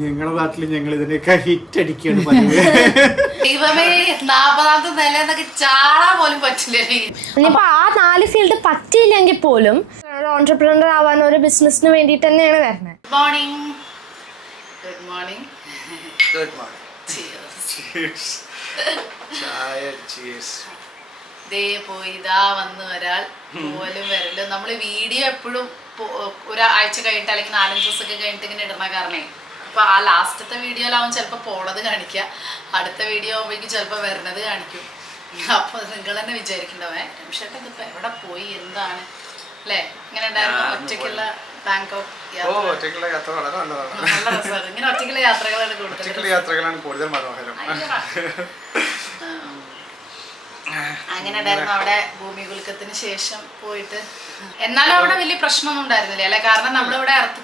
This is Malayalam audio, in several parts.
ഞങ്ങളുടെ നാട്ടിൽ ഞങ്ങൾ ഇതിനൊക്കെ ഹിറ്റ് അടിക്കുകയാണ് പതിവ്. ദൈവമേ 40ാമത്തെ നില എന്നൊക്കെ ചാടാൻ പോലും പറ്റില്ലേ. ഇനിയിപ്പോൾ ആ 4 ഫീൽഡ് പറ്റിയില്ലെങ്കിൽ പോലും ഒരു ഓൺട്രപ്രണർ ആവാൻ ഒരു ബിസിനസ്സിന് വേണ്ടിയിട്ട് തന്നെയാണ് വരുന്നത്. Good morning. Good morning. Good morning. Cheers. ചായ cheers. ദേ പോയി ഇതാ വന്ന് ഒരാൾ പോലും വരല്ലോ. നമ്മൾ വീഡിയോ എപ്പോഴും ഒരാഴ്ച കഴിഞ്ഞിട്ട് അല്ലെങ്കിൽ 4-5 ദിവസമൊക്കെ കഴിഞ്ഞിട്ട് ഇങ്ങനെ ഇടുന്ന കാരണേ അപ്പോൾ ആ ലാസ്റ്റത്തെ വീഡിയോയിലാവും ചിലപ്പോൾ പോണത് കാണിക്കുക, അടുത്ത വീഡിയോ ആകുമ്പോഴേക്കും ചിലപ്പോൾ വരുന്നത് കാണിക്കും. അപ്പോൾ നിങ്ങൾ തന്നെ വിചാരിക്കണ്ടാവേ രമേശേട്ടൻ ഇതിപ്പോൾ എവിടെ പോയി എന്താണ് അല്ലേ? ഇങ്ങനെ ഉണ്ടായിരുന്നു ഒറ്റയ്ക്കുള്ള ബാങ്കോക്ക് യാത്ര. നല്ല രസമാണ് ഇങ്ങനെ ഒറ്റയ്ക്കുള്ള യാത്രകളാണ് കൂടുതൽ മനോഹരം. അങ്ങനെ ഉണ്ടായിരുന്നു അവിടെ ഭൂമി കുലുക്കത്തിന് ശേഷം പോയിട്ട്. എന്നാലും അവിടെ വലിയ പ്രശ്നമൊന്നും ഉണ്ടായിരുന്നില്ല അല്ലെ? കാരണം നമ്മളിവിടെ എർത്ത്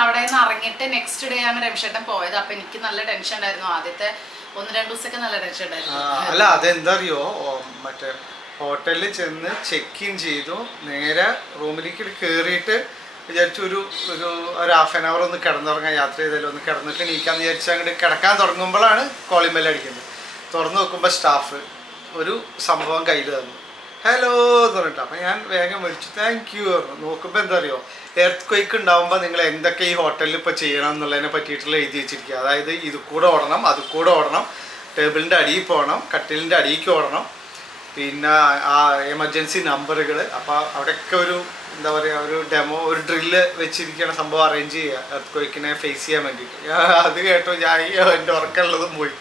അവിടെ നിന്ന് ഇറങ്ങിയിട്ട് നെക്സ്റ്റ് ഡേ ആണ് രമേശേട്ടൻ പോയത്. അപ്പൊ എനിക്ക് നല്ല ടെൻഷൻ ഉണ്ടായിരുന്നു. ആദ്യത്തെ 1-2 ദിവസമൊക്കെ നല്ല ടെൻഷൻ ഉണ്ടായിരുന്നു. അല്ല അതെന്താ അറിയോ, മറ്റേ ഹോട്ടലിൽ ചെന്ന് ചെക്ക് ഇൻ ചെയ്തു, നേരെ റൂമിലേക്ക് കയറിയിട്ട് വിചാരിച്ചു ഒരു ഹാഫ് ആൻ അവർ ഒന്ന് കിടന്നുറങ്ങാൻ, യാത്ര ചെയ്താലും ഒന്ന് കിടന്നിട്ട് നീക്കാന്ന് വിചാരിച്ചു അങ്ങോട്ട് കിടക്കാൻ തുടങ്ങുമ്പോഴാണ് കോളിംഗ് ബെൽ അടിക്കുന്നത്. തുറന്നു നോക്കുമ്പോൾ സ്റ്റാഫ് ഒരു സംഭവം കയ്യിൽ തന്നു, ഹലോ എന്ന് പറഞ്ഞിട്ട്. അപ്പം ഞാൻ വേഗം വിളിച്ചു താങ്ക് യു പറഞ്ഞു. നോക്കുമ്പോൾ എന്താ അറിയോ, എർത്ത് ക്വേക്ക് ഉണ്ടാകുമ്പോൾ നിങ്ങൾ എന്തൊക്കെ ഈ ഹോട്ടലിൽ ഇപ്പോൾ ചെയ്യണം എന്നുള്ളതിനെ പറ്റിയിട്ടുള്ള എഴുതി വെച്ചിരിക്കുക. അതായത് ഇത് കൂടെ ഓടണം, അത് കൂടെ ഓടണം, ടേബിളിൻ്റെ അടിയിൽ പോകണം, കട്ടിലിൻ്റെ അടിയിലേക്ക് ഓടണം, പിന്നെ ആ എമർജൻസി നമ്പറുകൾ. അപ്പോൾ അവിടെയൊക്കെ ഒരു എന്താ പറയുക, ഒരു ഡെമോ, ഒരു ഡ്രില്ല് വെച്ചിരിക്കുന്ന സംഭവം അറേഞ്ച് ചെയ്യുക എർത്ത് ക്വേക്കിനെ ഫേസ് ചെയ്യാൻ വേണ്ടിയിട്ട്. അത് കേട്ടോ ഞാൻ എൻ്റെ ഉറക്കമുള്ളതും പോയി.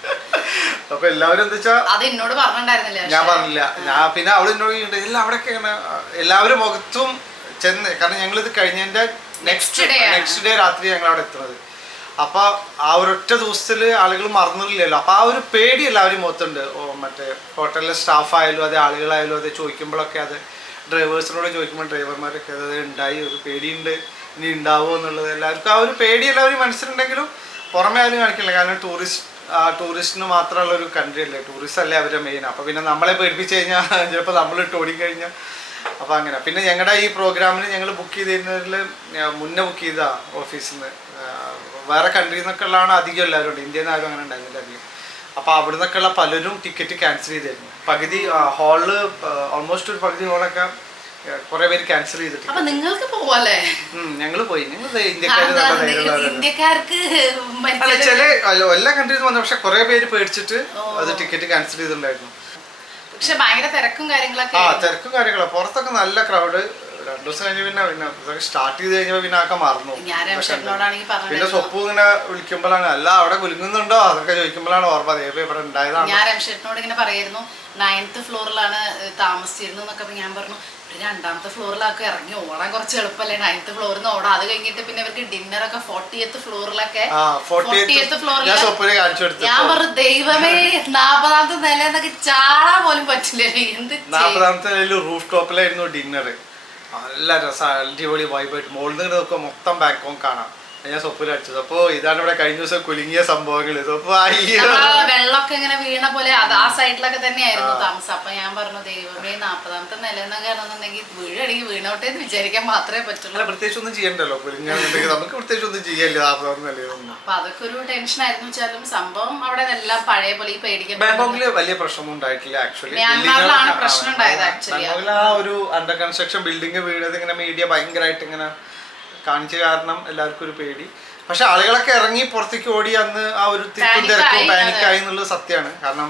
അപ്പൊ എല്ലാവരും എന്താ വെച്ചാൽ അത് എന്നോട് പറഞ്ഞിട്ടുണ്ടായിരുന്നില്ല, ഞാൻ പറഞ്ഞില്ല. ഞാൻ പിന്നെ അവൾ എന്നോട് എല്ലാം അവിടെയൊക്കെ ഇങ്ങനെ എല്ലാവരും മുഖത്തും ചെന്ന്, കാരണം ഞങ്ങളിത് കഴിഞ്ഞതിന്റെ നെക്സ്റ്റ് ഡേ രാത്രി ഞങ്ങൾ അവിടെ എത്തുന്നത്. അപ്പൊ ആ ഒരൊറ്റ ദിവസത്തിൽ ആളുകൾ മറന്നില്ലല്ലോ. അപ്പൊ ആ ഒരു പേടി എല്ലാവരും മുഖത്തുണ്ട്. മറ്റേ ഹോട്ടലിലെ സ്റ്റാഫ് ആയാലും അതെ, ആളുകളായാലും അതെ, ചോദിക്കുമ്പോഴൊക്കെ അത് ഡ്രൈവേഴ്സിനോട് ചോദിക്കുമ്പോൾ ഡ്രൈവർമാരൊക്കെ അത് ഉണ്ടായി, ഒരു പേടിയുണ്ട്, ഇനി ഉണ്ടാവുമോ എന്നുള്ളത് എല്ലാവർക്കും ആ ഒരു പേടി എല്ലാവരും മനസ്സിലുണ്ടെങ്കിലും പുറമെ ആരും കാണിക്കില്ല. കാരണം ടൂറിസ്റ്റിന് മാത്രമുള്ള ഒരു കൺട്രി അല്ലേ, ടൂറിസ്റ്റ് അല്ലേ അവരുടെ മെയിൻ. അപ്പോൾ പിന്നെ നമ്മളെ പേടിപ്പിച്ച് കഴിഞ്ഞാൽ ചിലപ്പോൾ നമ്മളിട്ട് ഓടിക്കഴിഞ്ഞാൽ. അപ്പോൾ അങ്ങനെ പിന്നെ ഞങ്ങളുടെ ഈ പ്രോഗ്രാമിന് ഞങ്ങൾ ബുക്ക് ചെയ്തിരുന്നതിൽ മുന്നേ ബുക്ക് ചെയ്താ ഓഫീസിൽ നിന്ന്. വേറെ കൺട്രിയിൽ നിന്നൊക്കെ ഉള്ളതാണ് അധികം എല്ലാവരും ഉണ്ട്, ഇന്ത്യയിൽ നിന്ന് ആരും അങ്ങനെ ഉണ്ടായിരുന്നില്ല അധികം. അപ്പോൾ അവിടെ നിന്നൊക്കെയുള്ള പലരും ടിക്കറ്റ് ക്യാൻസൽ ചെയ്തിരുന്നു. പകുതി ഹാളിൽ ഓൾമോസ്റ്റ് ഒരു പകുതി ഹോളൊക്കെ കുറെ പേര് ക്യാൻസൽ ചെയ്തിട്ട്. അപ്പൊ നിങ്ങൾക്ക് പോവാല്ലേ? ഞങ്ങൾ പോയി. ഞങ്ങൾ ഇന്ത്യക്കാർക്ക് ചില എല്ലാ കൺട്രിയിൽ വന്നു, പക്ഷെ കുറെ പേര് പേടിച്ചിട്ട് അത് ടിക്കറ്റ് ക്യാൻസൽ ചെയ്തിട്ടുണ്ടായിരുന്നു. പക്ഷെ ഭയങ്കര തിരക്കും കാര്യങ്ങളൊക്കെ. തിരക്കും കാര്യങ്ങളും പുറത്തൊക്കെ നല്ല ക്രൗഡ്. 2 ദിവസം കഴിഞ്ഞ് പിന്നെ സ്റ്റാർട്ട് ചെയ്ത് കഴിഞ്ഞപ്പോ പിന്നെ ആക്കെ മറന്നു. പിന്നെ സ്വപ്പ് ഇങ്ങനെ വിളിക്കുമ്പോഴാണ് അല്ല അവിടെ കുലുങ്ങുന്നുണ്ടോ അതൊക്കെ ചോദിക്കുമ്പോഴാണ് ഓർമ്മ അതേപോലെ ഇവിടെ ഉണ്ടായതാണ്. ഞാൻ രമേശേട്ടനോട് ഇങ്ങനെ പറയായിരുന്നു 9th ഫ്ലോറിലാണ് താമസിച്ചിരുന്നു എന്നൊക്കെ. ഞാൻ പറഞ്ഞു 2ാമത്തെ ഫ്ലോറിലൊക്കെ ഇറങ്ങി ഓടാൻ കുറച്ച് എളുപ്പമല്ലേ, 9th ഫ്ലോറിൽ നിന്ന് ഓടാം. അത് കഴിഞ്ഞിട്ട് പിന്നെ ഇവർക്ക് ഡിന്നറൊക്കെ 40th ഫ്ലോറിലൊക്കെ. 40th ഫ്ലോറിൽ ഞാൻ പറഞ്ഞു ദൈവമേ 40ാമത്തെ നില എന്നൊക്കെ ചാടാൻ പോലും പറ്റില്ലേ. എന്ത് 40ാമത്തെ നിലയിൽ റൂഫ് ടോപ്പിലായിരുന്നു ഡിന്നർ. നല്ല രസമാണ്, അടിപൊളി വൈബായിട്ട്. മുകളിൽ നിന്ന് നോക്കുമ്പോൾ മൊത്തം ബാങ്കോക്ക് കാണാം. ഞാൻ സ്വപ്നം അടിച്ചത്. അപ്പൊ ഇതാണ് ഇവിടെ കഴിഞ്ഞ ദിവസം കുലുങ്ങിയ സംഭവങ്ങൾ. വെള്ളമൊക്കെ ഇങ്ങനെ വീണ പോലെ ആ സൈഡിലൊക്കെ തന്നെയായിരുന്നു താമസം. അപ്പൊ ഞാൻ പറഞ്ഞു ദൈവമേ 40ാമത്തെ നില എന്നൊക്കെ ആണെന്നുണ്ടെങ്കിൽ വീഴണെങ്കിൽ വീണോട്ടെ എന്ന് വിചാരിക്കാൻ മാത്രമേ പറ്റുള്ളൂ. പ്രത്യേകിച്ച് ഒന്നും ചെയ്യണ്ടല്ലോ, കുലുങ്ങാന്നുണ്ടെങ്കിൽ നമുക്ക് പ്രത്യേകിച്ച് ഒന്നും ചെയ്യല്ലോ 40ാമത്തെ നിലയിലൊന്നും. അപ്പൊ അതൊക്കെ ഒരു ടെൻഷൻ ആയിരുന്നു വെച്ചാലും സംഭവം അവിടെ എല്ലാം പഴയ പോലെ ഈ പേടിക്കാൻ. ബാങ്കോക്കില് വലിയ പ്രശ്നമൊന്നും ഉണ്ടായിട്ടില്ല ആക്ച്വലി. മ്യാൻമാറിലാണ് പ്രശ്നം ഉണ്ടായത് ആക്ച്വലി. ആ ഒരു അണ്ടർ കൺസ്ട്രക്ഷൻ ബിൽഡിംഗ് വീണത് ഇങ്ങനെ മീഡിയ ഭയങ്കരമായിട്ട് ഇങ്ങനെ കാണിച്ച കാരണം എല്ലാവർക്കും ഒരു പേടി. പക്ഷെ ആളുകളൊക്കെ ഇറങ്ങി പുറത്തേക്ക് ഓടി അന്ന് ആ ഒരു തിക്കും തിരക്കും പാനിക്കായി എന്നുള്ളത് സത്യമാണ്. കാരണം